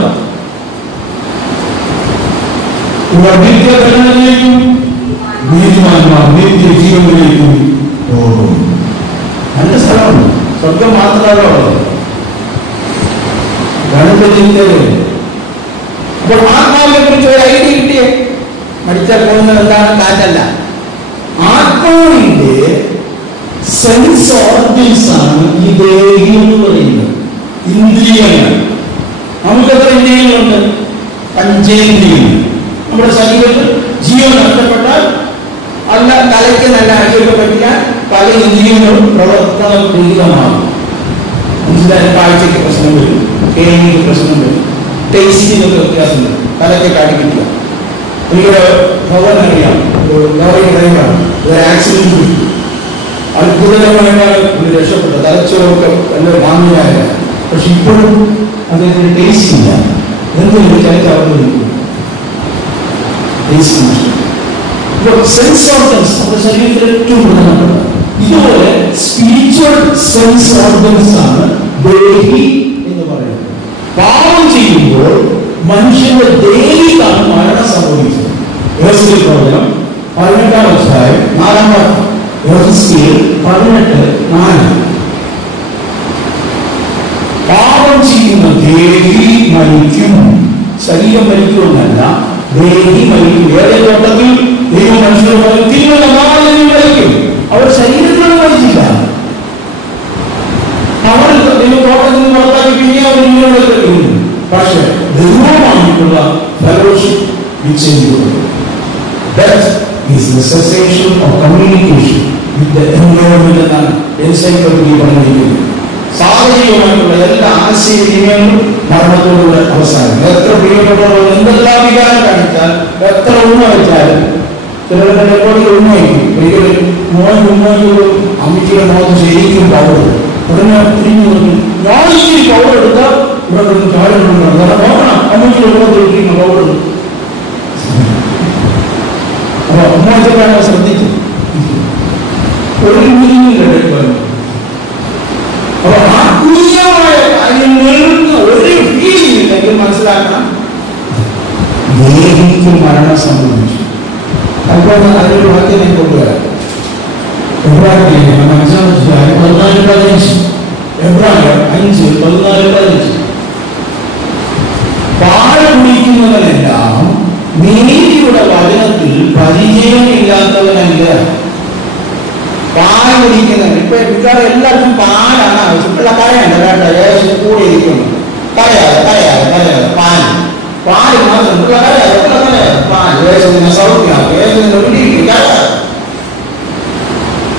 നിത്യദണ്ഡനത്തിലേക്കും നീതിമാന്മാർ നിത്യജീവനിലേക്കും പോകും. 2 സ്ഥലമുണ്ട്. സ്വർഗം മാത്രമല്ല ഉള്ളത്, 2 ചിന്തകൾ. അപ്പോൾ ആത്മാവിനെ കുറിച്ച് ഒരു ഐഡിയ കിട്ടിയേ. മരിച്ചാൽ പോകുന്നത് എന്താണ്? കാറ്റല്ല. ആത്മാവിന്റെ സെൻസ് ഓർഗൻസ് ആണ് ഈ ദേഹി എന്ന് പറയുന്നത്. ഇന്ദ്രിയങ്ങൾ. നമുക്ക് എത്ര ഇന്ദ്രിയങ്ങളുണ്ട്? 5 ഇന്ദ്രിയങ്ങൾ. നമ്മുടെ ശരീരത്തിൽ ജീവൻ നഷ്ടപ്പെട്ടാൽ അല്ല, തലയ്ക്ക് നല്ല ആരോഗ്യം പറ്റിയാൽ പല ഇന്ദ്രിയങ്ങളും പ്രവർത്തനരഹിതമാകും. മനസ്സിലായാൽ കാഴ്ചയ്ക്ക് പ്രശ്നം വരും, കേൾവിക്ക് പ്രശ്നം വരും, ടേസ്റ്റിനൊക്കെ വ്യത്യാസം വരും, തലയ്ക്ക് കാണിക്കില്ല. എനിക്കൊരു ഭവൻ അറിയാം, ലോറി ഡ്രൈവറാണ്. ഒരു ആക്സിഡന്റ് കിട്ടി. അത്ഭുതകരമായിട്ടാണ് ഒരു രക്ഷപ്പെട്ടത്. തലച്ചോറൊക്കെ നല്ല ഭാഗ്യമായ. പക്ഷെ ഇപ്പോഴും അദ്ദേഹത്തിന് ടേസ്റ്റ് ഇല്ല. എന്തെങ്കിലും വിചാരിച്ച് അവിടെ നിൽക്കും. ടേസ്റ്റ് നഷ്ടം. ഇപ്പോൾ സെൻസ് ഓർഗൻസ് നമ്മുടെ ശരീരത്തിൽ ഏറ്റവും പ്രധാനപ്പെട്ട. ഇതുപോലെ സ്പിരിച്വൽ സെൻസ് ഓർഗൻസ് ആണ് ദേഹി എന്ന് പറയുന്നത്. പാപം ചെയ്യുമ്പോൾ മനുഷ്യന്റെ ദേഹിക്കാണ് മരണം സംഭവിച്ചത്. പ്രവചനം 18-ാം അധ്യായം 4-ാം വാക്യം. 18:4. പാപം ചെയ്യുന്ന ദേഹി മരിക്കും. ശരീരം മരിക്കുമെന്നല്ല, ദേഹി മരിക്കും. ഏറെ തോട്ടത്തിൽ ദൈവം മനുഷ്യരോട് തിരുവനന്തപുരം മരിക്കും. അവർ ശരീരത്തിനോട് മരിച്ചില്ല. അവർ തോട്ടത്തിൽ നിന്ന് പുറത്താക്കി പിന്നെ അവർ ഇങ്ങോട്ട് കഴിയുന്നു. പക്ഷെ ദൈവമായിട്ടുള്ള ഫെലോഷിപ്പ് വിച്ഛേദിക്കുന്നു. Death is the cessation of communication with environment എന്നാണ് എൻസൈക്ലോപീഡിയ പറഞ്ഞിരിക്കുന്നത്. സാഹചര്യമായിട്ടുള്ള എല്ലാ ആശയവിനിമയങ്ങളും മരണത്തോടുള്ള അവസാനം. എത്ര പ്രിയപ്പെട്ടവർ എന്തെല്ലാം വികാരം കാണിച്ചാൽ, എത്ര ഉണ്മ വെച്ചാലും ചിലരുടെ റെക്കോർഡിൽ ഉണ്മയായിരിക്കും. ഒരിക്കലും ഉണ്മയ്ക്ക് അമ്മച്ചിയുടെ മോഹം ശരിക്കും പൗഡർ ഉടനെ തിരിഞ്ഞു നോക്കി, ഞാൻ ഇച്ചിരി പൗഡർ എടുത്താൽ ഇവിടെ നിന്ന് ചാടുന്നുണ്ടാകും. നോക്കണം അമ്മച്ചിയുടെ മുഖത്തിരിക്കുന്ന പൗഡർ. അപ്പൊ അമ്മ വെച്ചിട്ടാണ് ശ്രദ്ധിച്ചു ഒരു മുരിഞ്ഞില്ല. അപ്പൊ ആത്മീയമായ കാര്യങ്ങൾക്ക് ഒരു ഫീലിംഗ് ഇല്ലെങ്കിൽ മനസ്സിലാക്കണം, ദേഹിക്ക് മരണം സംഭവിച്ചു. അപ്പോൾ അതിലൊരു വാക്യം ഞാൻ കൊണ്ടുവരാം. എബ്രായർ 14:15. എബ്രായർ 5:14. പാൽ കുടിക്കുന്നവനെല്ലാം നീതിയുടെ വചനത്തിൽ പരിചയമില്ലാത്തവനല്ല. പാൽ കുടിക്കുന്നവൻ ഇപ്പൊ മിക്കവാറും എല്ലാവർക്കും പാലാണ് ആവശ്യം. ഉള്ള കരയണ്ട, വേണ്ട, യേശു കൂടെ ഇരിക്കുന്നു. കരയാതെ പാല് മാത്രം പാൽ യേശുവിനെ സൗഖ്യമാക്കും, യേശുവിനെ വിടിയിക്കും.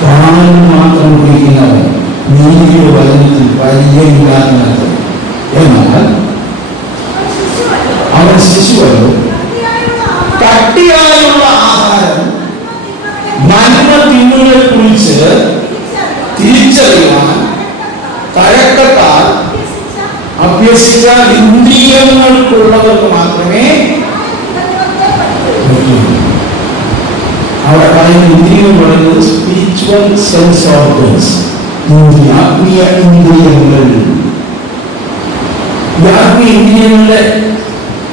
പാൽ മാത്രം കുടിക്കുന്നവൻ നീതിയുടെ വചനത്തിൽ പരിചയമില്ലാത്തവൻ. എന്നാൽ അവൻ ശിശുവല്ലോ. കട്ടിയായുള്ള ആഹാരം നന്മ തിന്മകളെ കുറിച്ച് തിരിച്ചറിയാൻ തഴക്കത്താൽ അഭ്യസിച്ച ഇന്ദ്രിയങ്ങൾക്കുള്ളവർക്ക് മാത്രമേ അവിടെ പറയുന്ന ഇന്ദ്രിയം പറയുന്നത് സ്പിരിച്വൽ സെൻസ് ഓർഗൻസ്, ആത്മീയ ഇന്ദ്രിയങ്ങൾ. ആത്മീയ ഇന്ദ്രിയങ്ങളുടെ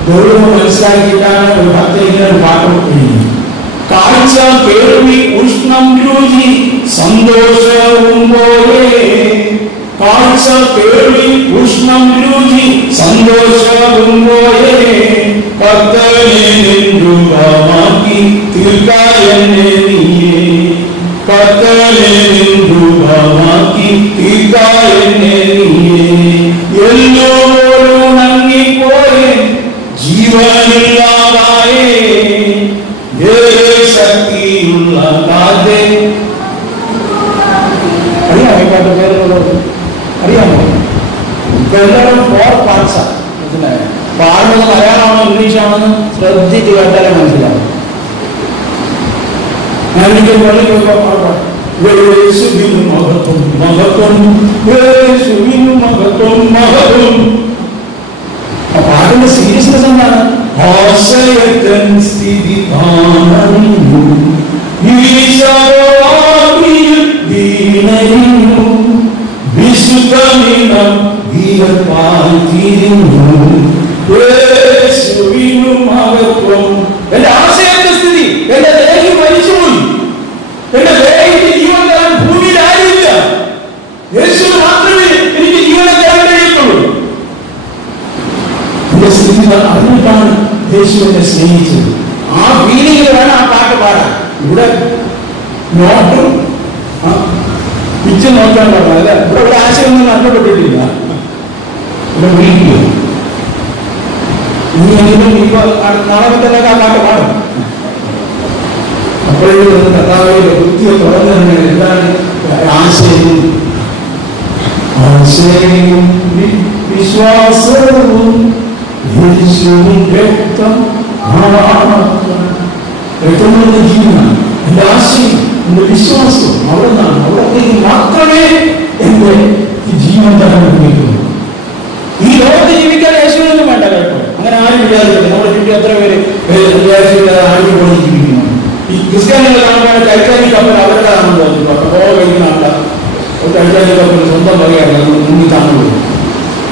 ഗൗരവം മനസ്സിലാക്കിയിട്ടാണ് ഒരു ഭക്തയിലെ പാഠം എഴുതി. കാഴ്ച, കേൾവി, ഉഷ്ണം, രുചി, സന്തോഷവും പോലെ. കാഴ്ച, കേൾവി, ഉഷ്ണം, രുചി, സന്തോഷവും പോലെ. കർത്തനെ നിൻരൂപമാക്കി തീർക്കായെന്നെ നീയേ. കർത്തനെ നിൻരൂപമാക്കി തീർക്കായെന്നെ നീയേ. എല്ലോരും നങ്ങിപ്പോയെ ജീവനില്ലാതായേ. ശക്തിയുള്ള കാറ്റേ. അറിയാമോ ഈ പാട്ട് പേരുള്ളത്? അറിയാമോ? ഇപ്പൊ എല്ലാവരും 4 പാർട്സാണ്. മനസ്സിലായോ? പാടുന്നത് മലയാളമാണോ ഇംഗ്ലീഷാണെന്ന് ശ്രദ്ധിച്ച് കേട്ടാലേ മനസ്സിലാവും. ഞാനൊരിക്കൽ പള്ളി പോയപ്പോ യേശുവിനു മഹത്വം മഹത്വം, യേശുവിനു മഹത്വം മഹത്വം. ആ പാട്ടിന്റെ സീരിയസ്നെസ് എന്താണ്? ആശയത്തൻ സ്ഥിതി കാണുന്നു, ദീനരിഞ്ഞു, വിശുദ്ധമിനം വീരപ്പാൽ തിരിഞ്ഞു. യേശുവിനു മഹത്വം. എന്റെ ആശയത്തിന്റെ സ്ഥിതി, എന്റെ ദേഹം മരിച്ചുപോയി. എന്റെ ദേഹത്തിന് ജീവൻ തരാൻ ഭൂമിയിൽ ആരുമില്ല. യേശുവിന് മാത്രമേ എനിക്ക് ജീവനെ തരാൻ കഴിയത്തുള്ളൂ. എന്റെ സ്ഥിതി അറിഞ്ഞിട്ടാണ് യേശുവിനെ സ്നേഹിച്ചത്. ആ ഫീലിംഗിൽ വേണം ആ പാട്ട് പാടാൻ. ഇവിടെ നോട്ടും പിച്ച് നോക്കാൻ പാടില്ല, അല്ലെ? ഇവിടെ ആശയമൊന്നും നഷ്ടപ്പെട്ടിട്ടില്ല. ഇവിടെ വിളിക്കുക ഇനി എന്തെങ്കിലും ഇപ്പൊ നാളെ തന്നെ ആ പാട്ട് പാടും. അപ്പോഴും കർത്താവിന്റെ ബുദ്ധിയെ തുറന്നു തന്നെ എന്താണ് ആശയവും വിശ്വാസവും രക്തം രക്തമുള്ള ജീവനാണ്. എന്റെ ആശയം, എന്റെ വിശ്വാസം അവിടെ നിന്നാണ്. അവിടത്തേക്ക് മാത്രമേ എന്റെ ജീവൻ തരാൻ ഉപയോഗിക്കുള്ളൂ. ഈ ലോകത്ത് ജീവിക്കാൻ യേശുവിനൊന്നും വേണ്ട കേട്ടോ. അങ്ങനെ ആരും വിചാരിക്കില്ല. നമ്മുടെ ചുറ്റും എത്ര പേര് ആരും പോലെ ജീവിക്കുന്നു. ഈ ക്രിസ്ത്യാനികൾ കാണുമ്പോൾ ടൈറ്റാനിക് കപ്പൽ അവരുടെതാണെന്ന് തോന്നുന്നു. കഴിക്കുന്ന ആൾക്കാർ ടൈറ്റാനിക് കപ്പൽ സ്വന്തം വകയാണ് മുന്നിൽ താങ്ങുള്ളൂ.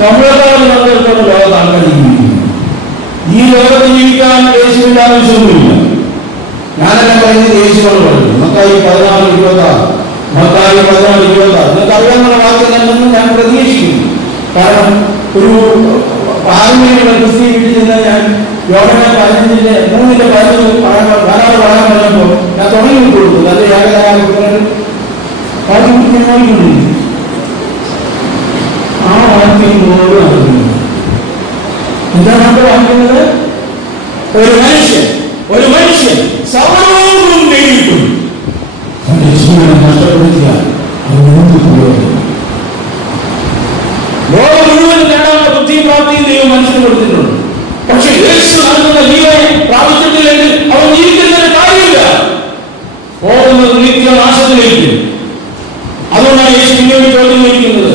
നമ്മളെക്കാളും ലോകത്ത് ആൾക്കാർ ജീവിക്കുന്നു. ഈ ലോകത്ത് ജീവിക്കാൻ യേശുവിന്റെ ആവശ്യമൊന്നുമില്ല. ഞാനെന്നെ പറയുന്നത് യേശുവാണ് പറയുന്നത്. മത്തായി 14:26. മത്തായി 14:26. നിങ്ങൾക്ക് അറിയാവുന്ന വാക്യം തന്നെന്ന് ഞാൻ പ്രതീക്ഷിക്കുന്നു. കാരണം ഒരു ആത്മീയമുള്ള ക്രിസ്ത്യൻ വീട്ടിൽ ചെന്നാൽ ഞാൻ യോഹന്നാൻ 15:3-15 ധാരാളം പറയാൻ പറഞ്ഞപ്പോൾ ഞാൻ തുടങ്ങി കൊടുത്തു. നല്ല യാഗതായ വാക്യം കൃത്യമായിക്കൊണ്ടിരിക്കും. ആ വാക്യം എന്താണ് നമ്മൾ വായിക്കുന്നത്? ഒരു മനുഷ്യൻ സർവ്വവും നേടിയിട്ടും ജീവിതം നാശത്തിലേക്ക്. അതുകൊണ്ടാണ് യേശു പിന്നീട് ചോദ്യം ചോദിക്കുന്നത്,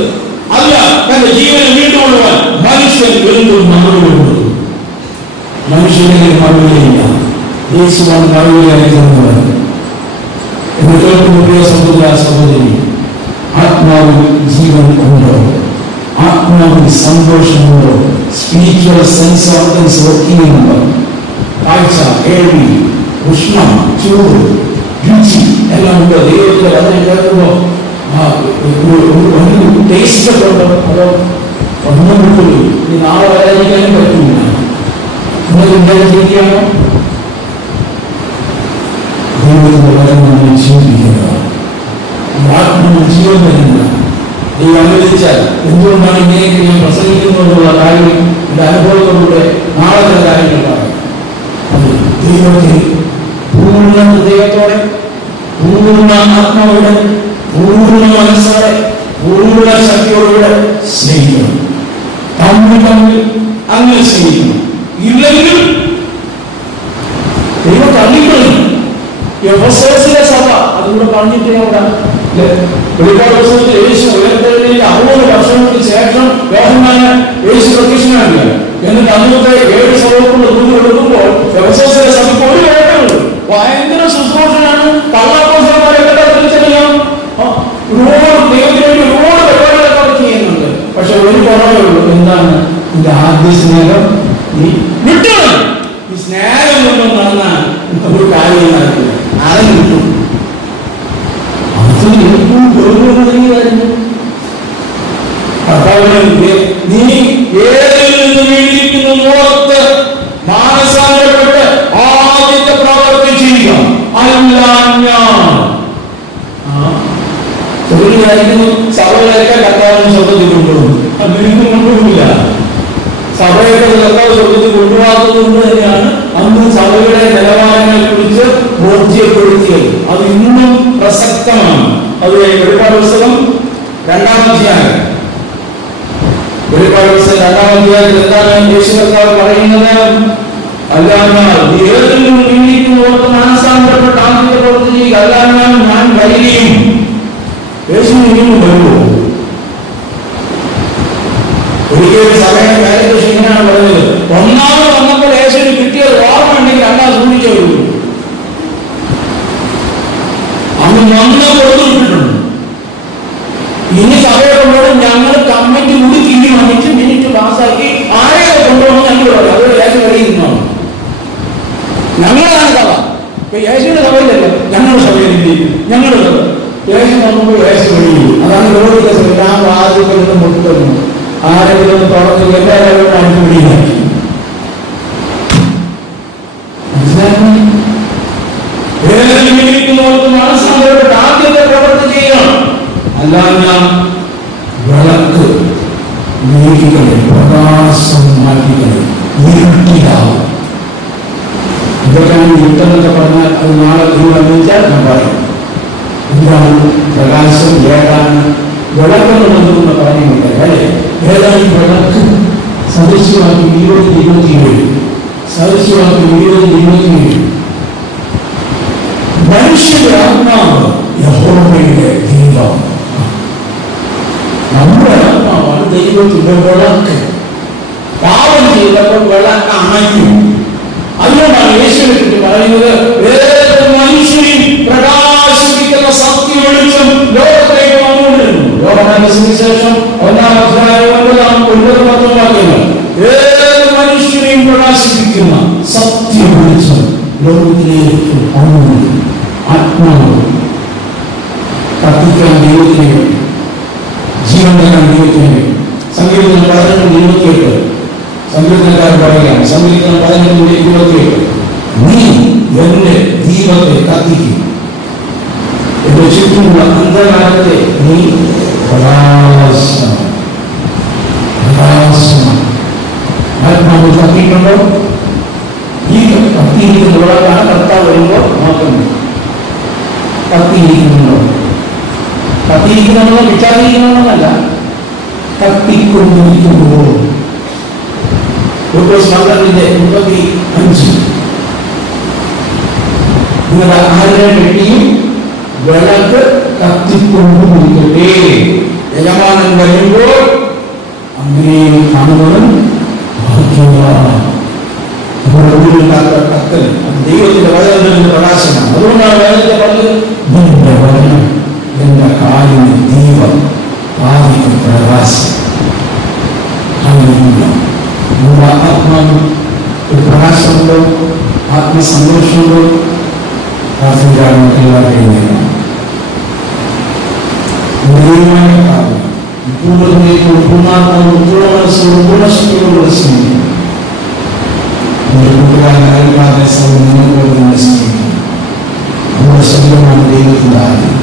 അല്ല തന്റെ ജീവനെ വീണ്ടുകൊള്ളുവാൻ മനുഷ്യൻ എന്തും മറുപടി കൊടുത്തു. മനുഷ്യനെ മറുപടിയില്ല, യേശുവാണ് മറുപടിയായി തീർന്നത്. എന്ന് കേൾക്കുന്ന പ്രിയ സഹോദര സഹോദരി, ആത്മാവിൽ ജീവൻ ഉണ്ടോ? ആത്മാവിൽ സന്തോഷമുണ്ടോ? സ്പിരിച്വൽ സെൻസ് ഓർഗൻസ് വർക്ക് ചെയ്യുന്നുണ്ടോ? കാഴ്ച, കേൾവി, ഉഷ്ണം, ചൂട്, രുചി എല്ലാം ഉണ്ടോ? ദൈവത്തിന്റെ വചനം കേൾക്കുമ്പോൾ ടേസ്റ്റ് ഒക്കെ ഉണ്ടോ? അതോ ഒന്നും കിട്ടുള്ളൂ, ഇനി നാളെ വരാതിരിക്കാനും പറ്റില്ല, നിങ്ങൾക്ക് ഉണ്ടായിരിക്കുകയാണോ? ദൈവത്തിന്റെ വചനം നമ്മൾ ജീവിക്കുക, ആത്മാവിൽ ജീവൻ വരുന്ന ദൈവം അനുവദിച്ചാൽ. എന്തുകൊണ്ടാണ് ഇങ്ങനെയൊക്കെ ഞാൻ പ്രസംഗിക്കുന്നതിനുള്ള കാര്യം എന്റെ അനുഭവത്തിലൂടെ നാളത്തെ കാര്യങ്ങളാണ്. അത് ദൈവത്തെ പൂർണ്ണ ഹൃദയത്തോടെ, പൂർണ്ണ ആത്മാവോടെ, പൂർണ്ണ മനസ്സോടെ, പൂർണ്ണ ശക്തിയോടുകൂടെ സ്നേഹിക്കണം. തമ്മിൽ അങ്ങനെ സ്നേഹിക്കണം. ഇല്ലെങ്കിൽ ദൈവം തള്ളിക്കളയും. എഫെസോസിലെ സഭ അതുകൂടെ പറഞ്ഞിട്ട് അവിടെ വെളിപ്പാട് പുസ്തകത്തിൽ യേശു ഉയർത്തെഴുന്നേറ്റ് 60 വർഷങ്ങൾക്ക് ശേഷം യോഹന്നാന് യേശു പ്രത്യക്ഷനാകില്ല. എന്നിട്ട് അന്നത്തെ 7 സഭകൾക്കുള്ള ദൂത് കൊടുക്കുമ്പോൾ എഫെസോസിലെ സഭയ്ക്ക് ഒരു കുഴപ്പമുള്ളൂ, ഭയങ്കര ശുശ്രൂഷനാണ്. കള്ളാപ്പോസ്തലന്മാരെ തിരിച്ചറിയാം, ഒരുപാട് ദൈവത്തിന് വേണ്ടി ഒരുപാട് പരിപാടികളൊക്കെ അവർ ചെയ്യുന്നുണ്ട്. പക്ഷെ ഒരു കുറവേ ഉള്ളൂ, എന്താണ്? ഇതിന്റെ ആദ്യ സ്നേഹം നീ വിട്ടണം. ഈ സ്നേഹം കൊണ്ടും നടന്നാൽ ഒരു കാര്യം നടക്കില്ല, ആരും കിട്ടും. നീ ഏതിൽ നിന്ന് വീണിരിക്കുന്നു ഓർത്ത് മാനസാന്തരപ്പെട്ട് ആദ്യത്തെ പ്രവർത്തി ചെയ്യുക. അല്ല ഞാൻ തൊഴിലായിരിക്കുന്നു സഭകളൊക്കെ കർത്താവിന് സ്വർഗത്തിൽ കൊണ്ടുപോകും. അതിനൊന്നും കൊണ്ടുപോകില്ല. സഭയൊക്കെ കർത്താവ് സ്വർഗത്തിൽ കൊണ്ടുപോകാത്തത് കൊണ്ട് തന്നെയാണ് അന്ന് സഭയുടെ നിലവാരങ്ങളെ കുറിച്ച് ബോധ്യപ്പെടുത്തിയത്. അത് ഇന്നും പ്രസക്തമാണ്. അത് വെളിപ്പാട് പുസ്തകം 2-ാം അധ്യായം, വെളിപ്പാട് പുസ്തകം 2-ാം അധ്യായത്തിൽ എന്താണ് യേശു കർത്താവ് പറയുന്നത്? അല്ലാഞ്ഞാൽ ഏതിൽ നിന്ന് വീണിരിക്കുന്നവർക്ക് മാനസാന്തരപ്പെട്ട് ആദ്യത്തെ പ്രവൃത്തി ചെയ്യുക. അല്ലാഞ്ഞാൽ ഞാൻ വരികയും. യേശു ഇനിയും വരുമോ? ഒരിക്കലും സമയം കാര്യദർശി ഇങ്ങനെയാണ് പറഞ്ഞത്, ഒന്നാമത് വന്നപ്പോൾ യേശുവിന് കിട്ടിയത് ഓർമ്മ ഉണ്ടെങ്കിൽ രണ്ടാമത് സൂക്ഷിച്ചു വരുള്ളൂ. അന്ന് നന്ന കൊടുത്തിട്ടുണ്ട്. ഇനി സഭയെ കൊണ്ടുപോകും, ഞങ്ങൾ കമ്മിറ്റി കൂടി തീരുമാനിച്ച് മിനിറ്റ് പാസ്സാക്കി ആരെയൊക്കെ കൊണ്ടുപോകണം ഞങ്ങൾ പറയും. അത് യേശു കഴിയുന്നതാണ്. ഞങ്ങളാണ് സഭ. ഇപ്പൊ യേശുവിന്റെ സഭയിലല്ല, ഞങ്ങളുടെ സഭയിലില്ല. ഞങ്ങളുടെ സഭ യേശു നോക്കുമ്പോൾ യേശു കഴിയും. അതാണ് ലോകിക സഭ. ഞാൻ വാദിക്കുന്നത് മുട്ടുന്നു, ആരെങ്കിലും തുറന്ന് എല്ലാവരും അനുകൂലിയാക്കി. ഏതിരിക്കുന്നവർക്ക് മനസ്സാന്തരപ്പെട്ട് ആദ്യത്തെ പ്രവൃത്തി ചെയ്യണം. അല്ലാതെ വിളക്ക് നീക്കിക്കളെ, പ്രകാശം മാറ്റിക്കളെ, ഇരുട്ടിലാവും. ഇതൊക്കെയാണ് യുദ്ധമെന്നൊക്കെ പറഞ്ഞാൽ അത് നാളെ തീരുമാനിച്ചാൽ ഞാൻ പറയും. എന്താണ് പ്രകാശം? ഏതാണ് വിളക്കെന്ന് നൽകുന്ന കാര്യമില്ല അല്ലേ? ഏതാണ് വിളക്ക്? സദൃശ്യമാക്കി 20-27 സദൃശ്യമാക്കി 20-27 മനുഷ്യന്റെ ആത്മാവ് യഹോവയുടെ ദൈവം. നമ്മുടെ ആത്മാവാണ് ദൈവത്തിന്റെ വിളക്ക്. പാപം ചെയ്തപ്പോൾ വിളക്ക് അണയ്ക്കും. അതുകൊണ്ടാണ് യേശുവിനെ കുറിച്ച് പറയുന്നത്, ഏത് മനുഷ്യനും പ്രകാശിപ്പിക്കുന്ന സത്യ വെളിച്ചം ലോകത്തിലേക്ക് വന്നുകൊണ്ടിരുന്നു. യോഹന്നാന്റെ സുവിശേഷം 1-ാം അധ്യായം 9-10 വാക്യങ്ങൾ. ഏത് മനുഷ്യനെയും പ്രകാശിപ്പിക്കുന്ന സത്യ വെളിച്ചം ലോകത്തിലേക്ക് വന്നു. ആത്മാവ് കത്തിക്കാൻ ദൈവത്തിന് വേണ്ടി, ജീവൻ നൽകാൻ ദൈവത്തിന് വേണ്ടി. സങ്കീർത്തനം 18:28 സങ്കീർത്തനക്കാരൻ പറയുകയാണ്. സങ്കീർത്തനം 18:28 നീ എന്റെ ദീപത്തെ കത്തിക്കും, എന്റെ ചുറ്റുമുള്ള അന്ധകാരത്തെ നീ പ്രകാശമാണ്. ആത്മാവ് കത്തിയിട്ടുണ്ടോ? ഈ കത്തിയിരിക്കുന്ന വിളക്കാണ് കർത്താവ് വരുമ്പോൾ നോക്കുന്നത്. കത്തിയിരിക്കുന്നുണ്ടോ? കത്തിയിരിക്കുന്നുണ്ടോ വിചാരിക്കുന്നതല്ല, കത്തിക്കൊണ്ടിരിക്കുന്നുണ്ടോ? ലൂക്കോസ് 12:35 നിങ്ങൾ ആരുടെ പെട്ടിയും വിളക്ക് കത്തിക്കൊണ്ടിരിക്കട്ടെ. യജമാനൻ വരുമ്പോൾ അങ്ങനെ കാണുന്നവൻ കത്തൽ ദൈവത്തിന്റെ വചനത്തിന്റെ പ്രകാശമാണ്. അതുകൊണ്ടാണ് വേദനത്തെ പറഞ്ഞത്, നിന്റെ വചനം എന്റെ കാലിന് ദീപം പാതിന് പ്രകാശം. നമ്മുടെ ആത്മാവ് ഒരു പ്രകാശമുണ്ടോ, ആത്മസന്തോഷമുണ്ടോ? പ്രാർത്ഥിക്കാൻ എല്ലാവരെയും പൂർണ്ണ ശക്തിയോടുള്ള സ്നേഹിക്കും. കൂട്ടുകാരൻ അയൽക്കാരനെ സ്നേഹിക്കും. നമ്മുടെ ശരീരമാണ് ദൈവത്തിന്റെ ആദ്യം.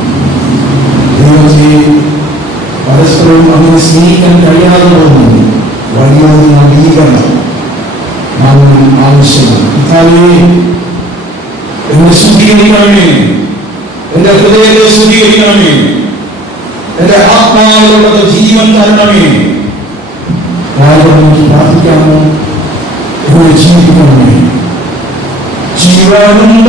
ദൈവത്തെ പരസ്പരവും അങ്ങനെ സ്നേഹിക്കാൻ കഴിയാതെ പോകുന്നു. വലിയൊരു നവീകരണം ആവശ്യമാണ്. ഇതാലേ എന്നെ ശുദ്ധീകരിക്കണമേ, എന്റെ ഹൃദയത്തെ ശുദ്ധീകരിക്കണമേ, എന്റെ ആത്മാവിലുള്ള ജീവൻ തരണമേ. പ്രാർത്ഥിക്കാമോ? എന്നെ ജീവിക്കണമേ. ജീവനുണ്ടെന്നൊരു